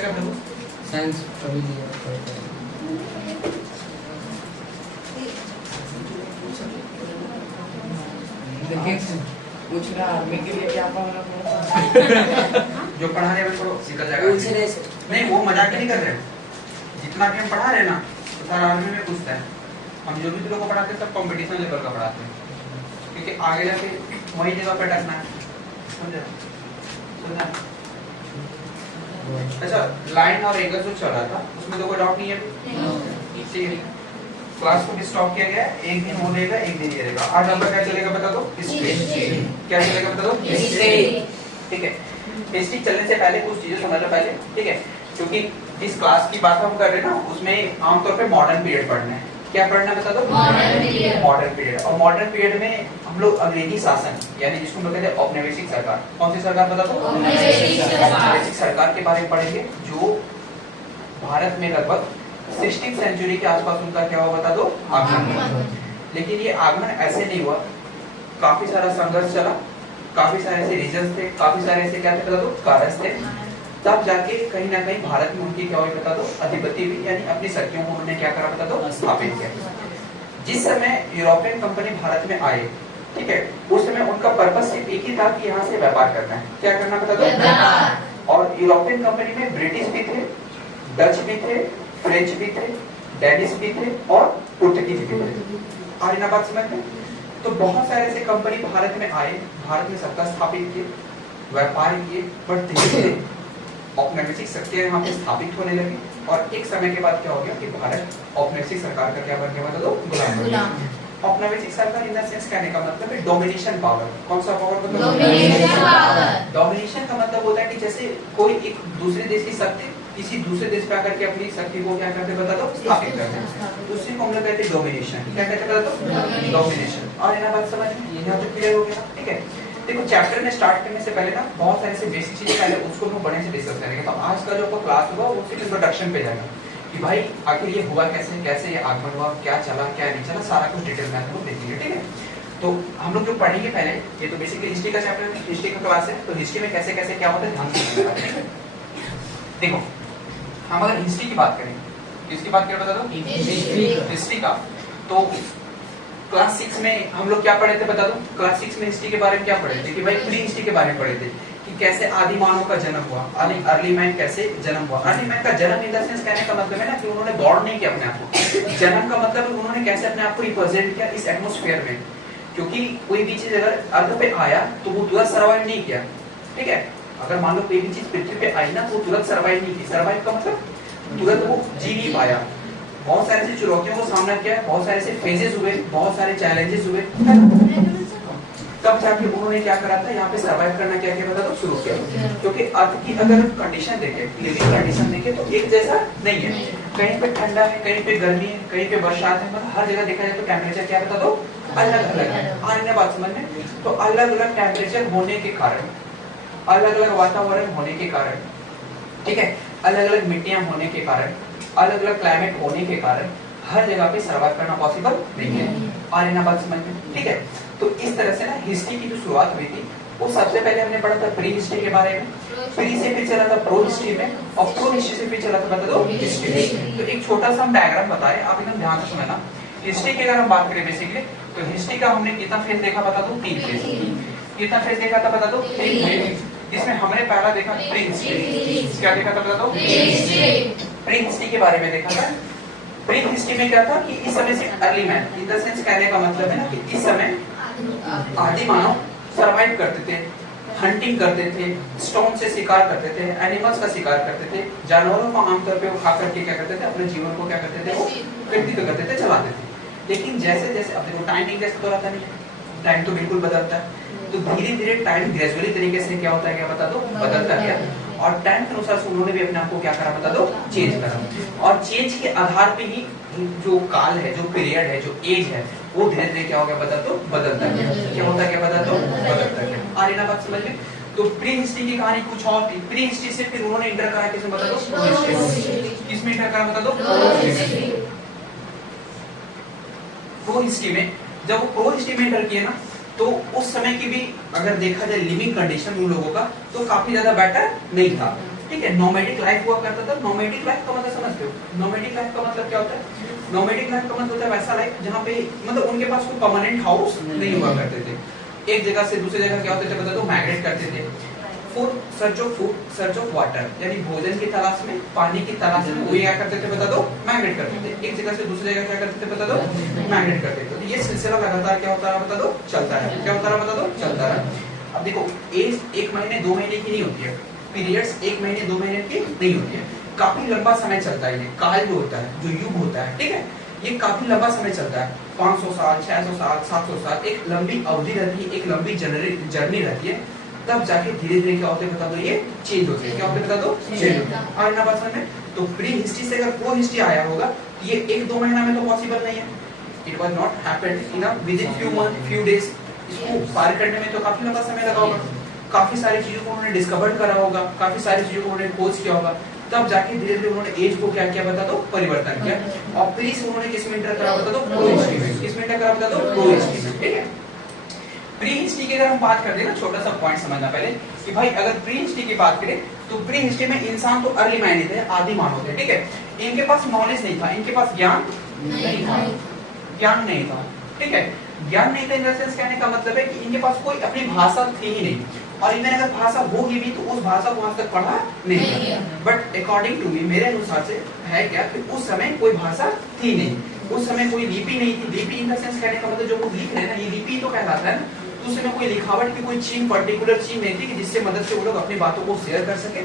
क्या करते हो? साइंस अभी लिया देखिए पूछ रहा आर्मी के लिए क्या पढ़ना पड़ेगा। जो पढ़ा रहे हैं वो निकल जाएगा। नहीं वो मजाक नहीं कर रहे हैं, जितना भी हम पढ़ा रहे हैं ना तो सारा आर्मी में पूछता है। हम जो भी लोगों को पढ़ाते हैं सब कंपटीशन लेवल का पढ़ाते हैं, क्योंकि आगे जाके वही जगह पे अटकना है। समझा? अच्छा, लाइन और एंगल जो चल रहा था उसमें तो कोई डाउट नहीं है। क्लास को भी स्टॉप किया गया, एक दिन वो रहेगा एक दिन ये रहेगा। आज नंबर क्या चलेगा बता दो? हिस्ट्री। क्या चलेगा बता दो? हिस्ट्री। ठीक है, हिस्ट्री चलने से पहले कुछ चीजें समझ लो पहले, ठीक है? क्योंकि जिस क्लास की बात हम कर रहे हैं ना उसमें आमतौर पे मॉडर्न पीरियड पढ़ना है। क्या पढ़ना बता दो? Modern period. और मॉडर्न पीरियड में हम लोग अंग्रेजी शासन यानी जिसको हम लोग कहते हैं औपनिवेशिक सरकार। कौन सी सरकार बता दो? औपनिवेशिक सरकार के बारे में पढ़ेंगे, जो भारत में लगभग 16th सेंचुरी के आसपास उनका क्या हुआ बता दो? आगमन। लेकिन ये आगमन ऐसे नहीं हुआ, काफी सारा संघर्ष चला, काफी सारे ऐसे रीजंस थे, काफी सारे ऐसे क्या थे बता दो? कारण थे। तब जाके कहीं ना कहीं भारत में उनकी क्या हुई बता दो? अधिपति हुई, यानी अपनी शक्तियों को उन्होंने क्या करा बता दो? स्थापित किया। जिस समय यूरोपियन कंपनी भारत में आए, ठीक है, उस समय उनका पर्पस सिर्फ एक ही था कि यहाँ से व्यापार करना है। क्या करना बता दो? और यूरोपियन कंपनी में ब्रिटिश भी थे, डच भी थे, फ्रेंच भी थे, डेनिश भी थे और पुर्तगीज भी थे। और इन बात समझ में तो बहुत सारे ऐसे कंपनी भारत में आए, भारत में सत्ता स्थापित किए, व्यापार किए, पर धीरे-धीरे औपनिवेशिक शक्तियां यहाँ पे स्थापित होने लगी। और एक समय के बाद क्या हो गया कि भारत औपनिवेशिक सरकार का क्या बन गया बता दो? गुलाम बन गया। औपनिवेशिक सरकार इन द सेंस कहने का मतलब है डोमिनेशन पावर। कौन सा पावर मतलब? डोमिनेशन का मतलब होता है कि जैसे कोई एक दूसरे देश की शक्ति किसी दूसरे देश पे आकर के अपनी शक्ति को क्या करते बता दो? स्थापित करते हैं। उसी को हम लोग कहते हैं डोमिनेशन। क्या कहते हैं बता दो? डोमिनेशन। और इन बात समझ में यहाँ तक क्लियर हो गया? ठीक है, देखो चैप्टर में स्टार्ट करने से पहले ना बहुत सारे ऐसे बेसिक चीजें पहले उसको हम बड़े से डिस्कस करेंगे। तो आज का जो क्लास होगा वो सिर्फ इंट्रोडक्शन पे जाएगा कि भाई आखिर ये हुआ कैसे, कैसे ये आगमन हुआ, क्या चला क्या नहीं चला, सारा कुछ डिटेल में हम लोग देखेंगे। ठीक है, तो हम लोग जो पढ़ेंगे पहले, ये तो बेसिकली हिस्ट्री का चैप्टर है, हिस्ट्री का क्लास है, तो हिस्ट्री में कैसे कैसे क्या होता है ध्यान से देखो। हम अगर हिस्ट्री की बात करें, किसकी बात करें बता दो? हिस्ट्री का। तो क्लास 6 में हम लोग क्या पढ़े थे बता दो? क्लास 6 में हिस्ट्री के बारे में क्या पढ़े थे कि भाई प्री हिस्ट्री के बारे में पढ़े थे कि कैसे आदि मानव का जन्म हुआ, अर्ली मैन कैसे जन्म हुआ। अर्ली मैन का जन्म इन द सेंस कहने का मतलब है ना कि उन्होंने बॉर्न नहीं किया अपने आप को। जन्म का मतलब उन्होंने कैसे अपने आप को रिप्रेजेंट किया इस एटमॉस्फेयर में, क्योंकि कोई भी चीज अगर अर्थ पे आया तो वो तुरंत सर्वाइव नहीं किया। ठीक है, अगर मान लो कोई भी चीज पृथ्वी पे आई ना तो वो तुरंत सर्वाइव नहीं की। सर्वाइव का मतलब तुरंत वो जी नहीं पाया। बहुत सारे ऐसी चुनौतियों को सामना किया, बहुत सारे ऐसे फेजेस हुए, बहुत सारे चैलेंजेस हुए, तब जाके उन्होंने क्या करा था यहाँ पे सर्वाइव करना क्या किया बता दो? शुरू किया। क्योंकि अर्थ की अगर कंडीशन देखें, लिविंग कंडीशन देखें तो एक जैसा नहीं है। कहीं पे ठंडा है, कहीं पे गर्मी है, कहीं पे बरसात है, मतलब हर जगह देखा जाए तो टेम्परेचर क्या बता दो? अलग अलग है। अन्य बात समझ में, तो अलग अलग टेम्परेचर होने के कारण, अलग अलग वातावरण होने के कारण, ठीक है, अलग अलग मिट्टियां होने के कारण, अलग अलग क्लाइमेट होने के कारण हर जगह पे सर्वाइव करना पॉसिबल नहीं है। और इन बात समझ में, ठीक है, तो इस तरह से ना हिस्ट्री की जो शुरुआत हुई थी वो सबसे पहले हमने पढ़ा था प्री हिस्ट्री के बारे में, प्री से फिर चला था प्रो हिस्ट्री में, और प्रो हिस्ट्री से फिर चला था बता दो हिस्ट्री। तो एक छोटा सा हम डायग्राम बताएं, आप एकदम ध्यान से समझना। हिस्ट्री की अगर हम बात करें बेसिकली तो हिस्ट्री का हमने कितना फेज देखा बता दो? 3 फेज। कितना फेज देखा था बता दो? 3 फेज। जिसमें हमने पहला देखा प्री हिस्ट्री। क्या देखा था बता दो? प्री हिस्ट्री के बारे में देखा था। प्री हिस्ट्री में क्या था कि इस समय से early man in the sense कहने का मतलब है ना कि इस समय आदि मानव सरवाइव करते थे, हंटिंग करते थे, स्टोन से शिकार करते थे, एनिमल्स का शिकार करते थे, जानवरों को आमतौर पे वो खा करके क्या करते थे? अपने जीवन को क्या करते थे? वो व्यतीत करते थे, चलाते थे। लेकिन जैसे जैसे अब देखो टाइम जैसे तो रहता नहीं, टाइम तो बिल्कुल बदलता है, तो धीरे धीरे टाइम ग्रेजुअली तरीके से क्या होता है क्या बता दो? बदलता गया। और टाइम के अनुसार उन्होंने भी अपने आप को क्या करा बता दो? चेंज करा। और चेंज के आधार पे ही जो काल है, जो पीरियड है, जो एज है, वो धीरे धीरे क्या हो गया बता दो? बदलता गया। क्या होता है क्या बता दो? बदलता गया। और इन बात समझ में, तो प्री हिस्ट्री की कहानी कुछ और थी। प्री हिस्ट्री से फिर उन्होंने इंटर करा किसमें बता दो? किसमें इंटर करा बता दो? प्रो हिस्ट्री में। जब वो प्रो हिस्ट्री में इंटर किया ना तो उस समय की भी अगर देखा जाए लिविंग कंडीशन उन लोगों का तो काफी ज्यादा बेटर नहीं था। ठीक है। नोमैडिक लाइफ हुआ करता था। नोमैडिक लाइफ का मतलब समझते हो? नोमैडिक लाइफ का मतलब क्या होता है? नोमैडिक लाइफ का मतलब होता है वैसा लाइफ जहाँ पे मतलब उनके पास कोई परमानेंट हाउस नहीं हुआ करते थे। एक जगह से दूसरी जगह क्या होते थे बता दो? माइग्रेट करते थे। फूड, सर्च ऑफ वाटर, यानी भोजन की तलाश में, पानी की तलाश में वो क्या करते थे बता दो? माइग्रेट करते थे। एक जगह से दूसरी जगह क्या करते थे बता दो? माइग्रेट करते थे। तो ये सिलसिला लगातार क्या होता रहा बता दो? चलता है। क्या होता रहा बता दो? चलता रहा। अब देखो एज 1 महीने 2 महीने की नहीं होती है, पीरियड्स 1 महीने 2 महीने की नहीं होती है, काफी लंबा समय चलता है। ये काल जो होता है, जो युग होता है, ठीक है, ये काफी लंबा समय चलता है। 500 साल, 600 साल, 700 साल, एक लंबी अवधि रहती है, एक लंबी जर्नी रहती है। तब जाके धीरे धीरे क्या होते हैं बता दो? ये चेंज होते हैं। क्या होते हैं बता दो? चेंज होते हैं। और ना बात समझ में? तो प्री हिस्ट्री से अगर प्रो हिस्ट्री आया होगा ये 1-2 महीना में तो पॉसिबल नहीं है। It was not happened in a within few month, few days. इसको पार करने में तो काफी लंबा समय लगा होगा। काफी सारी चीजों को उन्होंने डिस्कवर करा होगा, काफी सारी चीजों को उन्होंने खोज किया होगा। तब जाके धीरे धीरे उन्होंने एज को क्या किया बता दो? परिवर्तन किया। और प्री से उन्होंने किस में एंटर करा बता दो? प्रो हिस्ट्री में। किस में एंटर करा बता दो? प्रो हिस्ट्री में। ठीक है। प्री हिस्ट्री की अगर हम बात करते हैं ना, छोटा सा पॉइंट समझना पहले कि भाई अगर प्री हिस्ट्री की बात करें तो प्री हिस्ट्री में इंसान तो अर्ली माइंड थे, आदि मानव थे। ठीक है। इनके पास नॉलेज नहीं था, इनके पास ज्ञान नहीं था, ज्ञान नहीं था। ठीक है। ज्ञान नहीं था इन द सेंस कहने का मतलब है कि इनके पास कोई अपनी भाषा थी ही नहीं, और इन्हें अगर भाषा होगी भी तो उस भाषा को आज तक पढ़ा नहीं। बट अकॉर्डिंग टू मी, मेरे अनुसार से है क्या कि उस समय कोई भाषा थी नहीं, उस समय कोई लिपि नहीं थी। लिपि इन द सेंस कहने का मतलब जो वो लिख रहे हैं ना, ये लिपि तो कहलाता है ना। तो उस समय कोई लिखावट की कोई चीज, पर्टिकुलर चीज नहीं थी कि जिससे मदद से वो लोग अपनी बातों को शेयर कर सके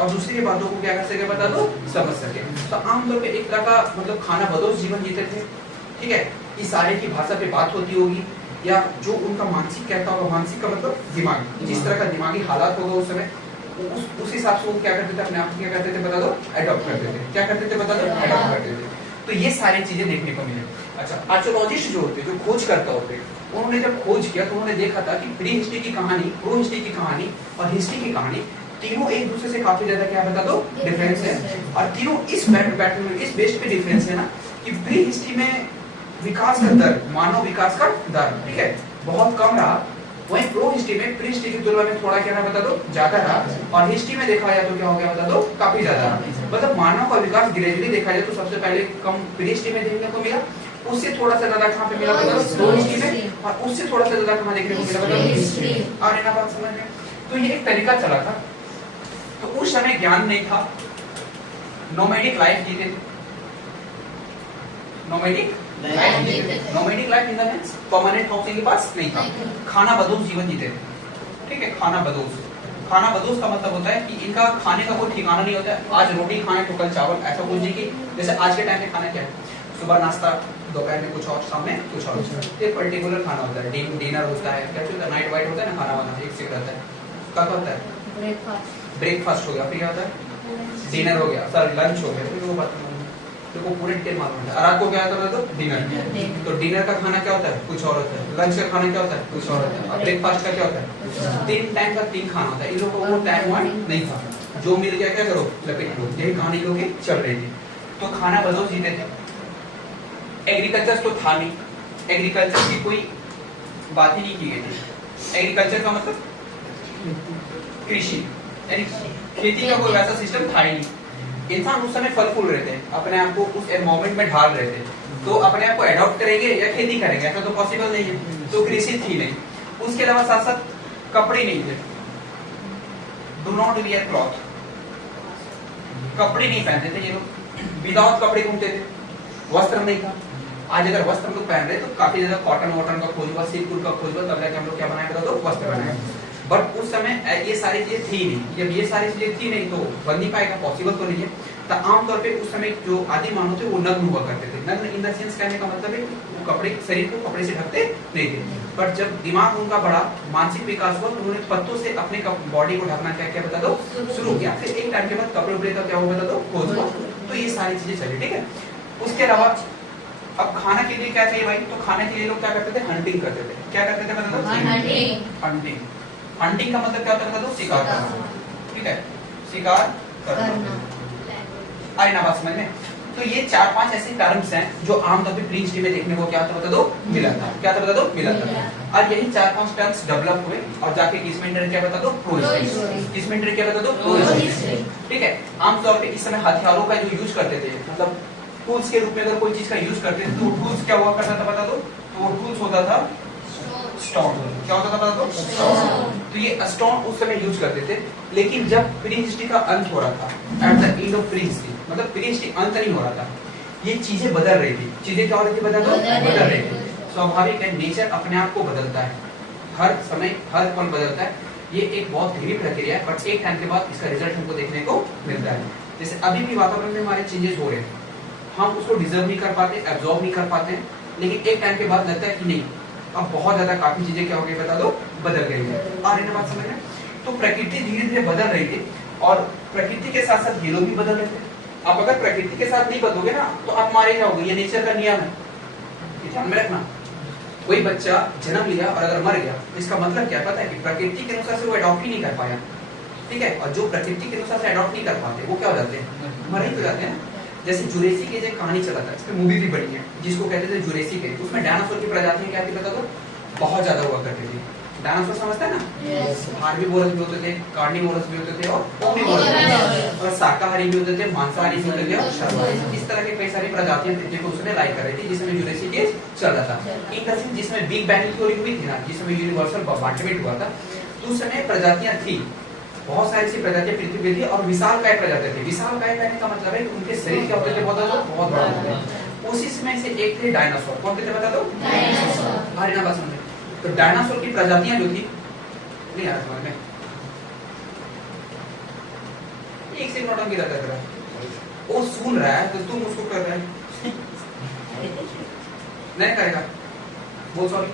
और दूसरी की बातों को क्या कर सके बता दो? समझ सके। तो आमतौर पे एक तरह का मतलब खाना बदोश जीवन जीते थे। ठीक है। इशारे की भाषा पे बात होती होगी, या जो उनका मानसिक कहता होगा, मानसिक का मतलब दिमाग, जिस तरह का दिमागी हालात होगा उस समय, उस हिसाब से वो क्या करते थे? अपने आप क्या करते थे बता दो? अडॉप्ट करते थे। क्या करते थे बता दो? अडॉप्ट करते थे। तो ये सारी चीजें देखने को मिले। अच्छा, आर्कियोलॉजिस्ट जो होते, जो खोज करता होते, उन्होंने जब खोज किया तो उन्होंने देखा था कि प्री हिस्ट्री की कहानी, प्रो हिस्ट्री की कहानी और हिस्ट्री की कहानी तीनों एक दूसरे से काफी ज्यादा क्या बता दो? डिफरेंस है। और तीनों इस पैटर्न में, इस बेस पे डिफरेंस है ना कि प्री हिस्ट्री में विकास का दर, मानव विकास का दर, ठीक है, बहुत कम रहा। वहीं प्रो हिस्ट्री में प्री हिस्ट्री की तुलना में थोड़ा क्या रहा बता दो? ज्यादा रहा। और हिस्ट्री में देखा जाए तो क्या हो गया बता दो? काफी ज्यादा रहा। मतलब मानव का विकास ग्रेजुअली देखा जाए तो सबसे पहले कम प्री हिस्ट्री में देखने को मिला, उससे थोड़ा सा ज्यादा कहां पे मिला बता दो? प्रो हिस्ट्री में। और उससे थोड़ा सा ज्यादा कहां देखने को मिला बता दो? हिस्ट्री। और इन बात समझ में? तो ये एक तरीका चला था। तो उस समय ज्ञान नहीं था, नोमैडिक लाइफ जीते थे। Nomadic life in the sense permanent housing के पास नहीं था। खाना बदोश जीवन जीते थे। ठीक है। खाना बदोश का मतलब होता है कि इनका खाने का कोई ठिकाना नहीं होता है। आज रोटी खाएं तो कल चावल, ऐसा कुछ नहीं कि जैसे आज के टाइम में खाना क्या है, सुबह नाश्ता, दोपहर में कुछ और, शाम में कुछ और। एक पर्टिकुलर खाना होता है, डिनर होता है, क्या होता है, नाइट वाइट होता है ना, खाना वाना एक से रहता है। कब होता है? ब्रेकफास्ट हो गया, फिर क्या होता है? डिनर हो गया, सर लंच हो गया, फिर वो बात देखो पूरे डिटेल मालूम है। रात को क्या होता है? तो डिनर। तो डिनर का खाना क्या होता है? कुछ और होता है। लंच का खाना क्या होता है? कुछ और होता है। और ब्रेकफास्ट का क्या होता है? 3 टाइम का 3 खाना होता है। इन लोगों को वो टाइम वाइम नहीं था, जो मिल गया क्या करो लपेट लो। यही कहानी लोग चल रही थी। तो खाना बदोश जीते थे। एग्रीकल्चर तो था नहीं, एग्रीकल्चर की कोई बात ही नहीं की गई थी। एग्रीकल्चर का मतलब कृषि, यानी खेती का कोई वैसा सिस्टम था ही नहीं। इंसान उस समय फल फूल रहे थे, अपने आप को उस एनवायरमेंट में ढाल रहे थे, तो अपने आप को एडॉप्ट करेंगे या खेती करेंगे, ऐसा तो पॉसिबल नहीं है। तो कृषि थी नहीं। उसके अलावा साथ साथ कपड़े नहीं थे। डू नॉट वियर क्लॉथ, कपड़े नहीं पहनते थे ये लोग, विदाउट कपड़े घूमते थे। वस्त्र नहीं था। आज अगर वस्त्र हम लोग पहन रहे तो काफी ज्यादा कॉटन वॉटन का खोज हुआ, सिल्क का खोज हुआ, तब जाके हम लोग क्या बनाए तो वस्त्र बनाए। बट उस समय ये सारी चीजें थी नहीं। जब ये सारी चीजें थी नहीं तो बन नहीं पाएगा, पॉसिबल तो नहीं है। तो आमतौर पे उस समय जो आदि मानव थे वो नग्न हुआ करते थे। नग्न इन द सेंस कहने का मतलब है वो कपड़े, शरीर को कपड़े से ढकते नहीं थे। बट जब दिमाग उनका बढ़ा, मानसिक विकास हुआ, तो उन्होंने पत्तों से अपने बॉडी को ढकना क्या क्या बता दो शुरू किया। फिर एक टाइम के बाद कपड़े उपड़े का क्या हुआ बता दो खोज हुआ। तो ये सारी चीजें चली। ठीक है। उसके अलावा अब खाना के लिए क्या चाहिए भाई? तो खाने के लिए लोग क्या करते थे? हंटिंग करते थे। क्या करते थे बता दो? हंटिंग। हंटिंग का मतलब क्या होता है बता दो? शिकार करना। ठीक है। शिकार करना। आई ना बात समझ में? तो ये 4-5 ऐसे टर्म्स हैं जो आमतौर पे प्री हिस्ट्री में देखने को क्या था बता दो मिला था, क्या था बता दो मिला था। और यही 4-5 टर्म्स डेवलप हुए और जाके किस में एंटर क्या बता दो प्रो हिस्ट्री, किस में एंटर क्या बता दो प्रो हिस्ट्री। ठीक है, आमतौर पे इस समय हथियारों का जो यूज करते थे, मतलब टूल्स के रूप में अगर कोई चीज का यूज करते थे तो टूल्स क्या हुआ करता था बता दो, तो वो टूल्स होता था स्टोन। क्या होता था बता दो स्टोन। तो ये स्टोन उस समय यूज करते थे, लेकिन जब प्री हिस्ट्री का अंत हो रहा था, at the end of pre history, मतलब प्री हिस्ट्री अंत नहीं हो रहा था, ये चीजें बदल रही थी। चीजें क्या हो रही थी बता दो बदल रही थी। स्वाभाविक है, नेचर अपने आप को बदलता है, हर समय हर पल बदलता है। ये एक बहुत धीमी प्रक्रिया है, बट एक टाइम के बाद इसका रिजल्ट हमको देखने को मिलता है। जैसे अभी भी वातावरण में हमारे चेंजेस हो रहे हैं, हम उसको डिजर्व नहीं कर पाते, एब्जॉर्ब नहीं कर पाते हैं, लेकिन एक टाइम के बाद लगता है कि नहीं, अब बहुत ज्यादा काफी चीजें क्या हो गई बता दो बदल गई है। और इन बात समझ में, तो प्रकृति धीरे धीरे बदल रही थी और प्रकृति के साथ साथ ये लोग भी बदल रहे थे। आप अगर प्रकृति के साथ नहीं बदलोगे ना तो आप मारे जाओगे, ये नेचर का नियम है, ध्यान में रखना। कोई बच्चा जन्म लिया और अगर मर गया तो इसका मतलब क्या पता है कि प्रकृति के अनुसार से वो अडॉप्ट ही नहीं कर पाया। ठीक है, और जो प्रकृति के अनुसार से अडॉप्ट नहीं कर पाते वो क्या हो जाते हैं, मर ही तो जाते हैं। जैसे जुरेसिक एज एक कहानी चला था, इस पे मूवी भी बनी है जिसको कहते थे जुरेसिक एज। उसमें डायनासोर की प्रजातियां क्या थी बता दो, बहुत ज्यादा हुआ करती थी। डायनासोर समझता है ना, हार्बीवोरस भी होते थे, कार्निवोरस भी होते थे और ओमनिवोरस भी होते थे, और शाकाहारी भी होते थे, मांसाहारी भी होते थे और सर्वाहारी। इस तरह के कई सारी प्रजातियां थी जिनको उसने लाइक कर रही थी, जिसमें जुरेसिक एज चल रहा था। इन द सेंस जिसमें बिग बैंग थ्योरी हुई थी ना, जिसमें यूनिवर्सल बांटमेंट हुआ था, तो उस समय प्रजातियां थी, बहुत सारी सी प्रजातियां पृथ्वी पे थी और विशालकाय प्रजातियां थी। विशालकाय कहने का मतलब है कि उनके शरीर क्या होते थे बहुत बड़ा होते थे। उसी समय से एक थे डायनासोर। कौन थे बता दो, डायनासोर। हर ना बात समझे, तो डायनासोर की प्रजातियां जो थी, नहीं आ रहा समझ में, एक से नोटंकी रहता है, वो सुन रहा है तो तुम उसको कर रहा है नहीं करेगा, बोल सॉरी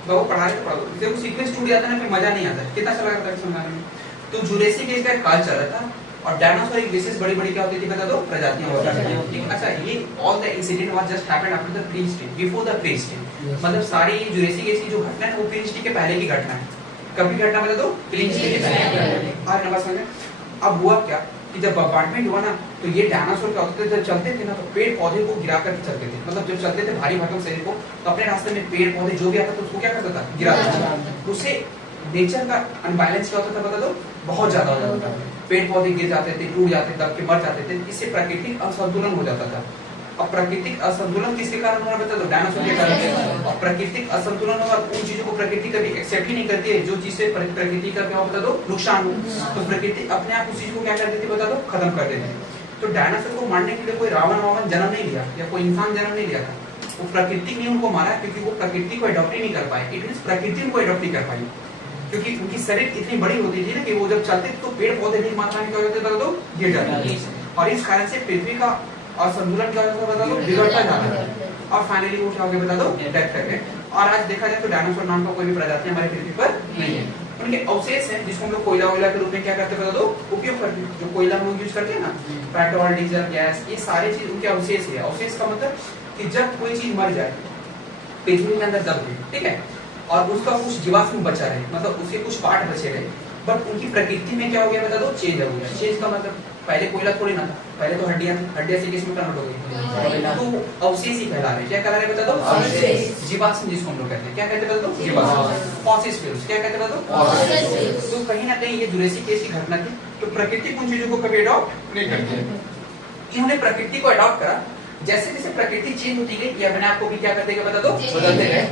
तो वो पढ़ा के पढ़ा दो, जब सीक्वेंस टूट जाता है ना फिर मजा नहीं आता, कितना अच्छा लगा था समझाने में। तो जुरेसिक एज का काल चल रहा था और डायनासोर एक विशेष बड़ी बड़ी क्या होती थी बता दो प्रजातियां होती थी। ठीक, अच्छा, ये all the incident was just happened after the pre history, before the pre history. मतलब सारी जुरेसिक एज की जो घटना है वो प्री हिस्ट्री के पहले की घटना है। कब की घटना बता दो, प्री हिस्ट्री के पहले। आज नंबर समझ। अब हुआ क्या कि जब बॉम्बार्डमेंट हुआ ना तो ये डायनासोर क्या होते थे, जब चलते थे ना तो पेड़ पौधे को गिरा करके चलते थे। मतलब जब चलते थे भारी भरकम शरीर को तो अपने रास्ते में पेड़ पौधे जो भी आता था उसको क्या करता था, गिरा देता था। उससे नेचर का अनबैलेंस क्या होता था बता दो, बहुत ज्यादा हो जाता था। पेड़ पौधे गिर जाते थे, टूट जाते थे, दब के मर जाते थे। इससे प्राकृतिक असंतुलन हो जाता था। अब प्राकृतिक असंतुलन किसके कारण हो रहा है बता दो, डायनासोर के कारण। और प्राकृतिक असंतुलन होगा उन चीजों को प्रकृति कभी एक्सेप्ट ही नहीं करती है जो चीज से प्रकृति का क्या बता दो नुकसान हो, तो प्रकृति अपने आप उस चीज को क्या कर देती है बता दो, खत्म कर देती है। तो डायनासोर को मारने के लिए कोई रावण जन्म नहीं लिया या कोई इंसान जन्म नहीं लिया था, वो प्रकृति ने उनको मारा क्योंकि वो प्रकृति को अडॉप्ट ही नहीं कर पाए। इट मींस प्रकृति उनको अडॉप्ट नहीं कर पाई क्योंकि उनकी शरीर इतनी बड़ी होती थी ना कि वो जब चलते तो पेड़ पौधे भी मात्रा में क्या होते बता दो, गिर जाते। और इस कारण से पृथ्वी का असंतुलन क्या होता बता दो, बिगड़ता जाता है और फाइनली वो क्या हो गया बता दो, डेथ कर गए। और आज देखा जाए तो डायनासोर नाम का कोई भी प्रजाति हमारी पृथ्वी पर नहीं है। उनके अवशेष हैं जिसको हम लोग कोयला वोयला के रूप में क्या करते हैं बता दो, उपयोग करते हैं। जो कोयला हम लोग यूज करते हैं ना, पेट्रोल डीजल गैस, ये सारी चीज उनके अवशेष है। अवशेष का मतलब कि जब कोई चीज मर जाए पृथ्वी के अंदर दब गई, ठीक है, और उसका कुछ जीवाश्म बचा रहे, मतलब उसके कुछ पार्ट बचे रहे, बट उनकी प्रकृति में क्या हो गया बता दो, चेंज हो गया। चेंज का मतलब पहले कोयला थोड़ी ना था, पहले तो हड्डियां से किसमें कन्वर्ट हो गई, तो अवशेष ही कहला रहे। क्या कहला रहे बता दो, अवशेष। जीवाश्म जिसको हम लोग कहते हैं, क्या कहते हैं बता दो, जीवाश्म। फॉसिल फ्यूल्स, क्या कहते हैं बता दो, फॉसिल। तो कहीं ना कहीं ये जुरेसिक एज की घटना थी। तो प्रकृति उन चीजों को कभी अडॉप्ट नहीं करती है, इन्होंने प्रकृति को अडॉप्ट करा। जैसे जैसे प्रकृति चेंज होती गई, ये अपने आप को भी क्या करते गए बता दो, बदलते गए।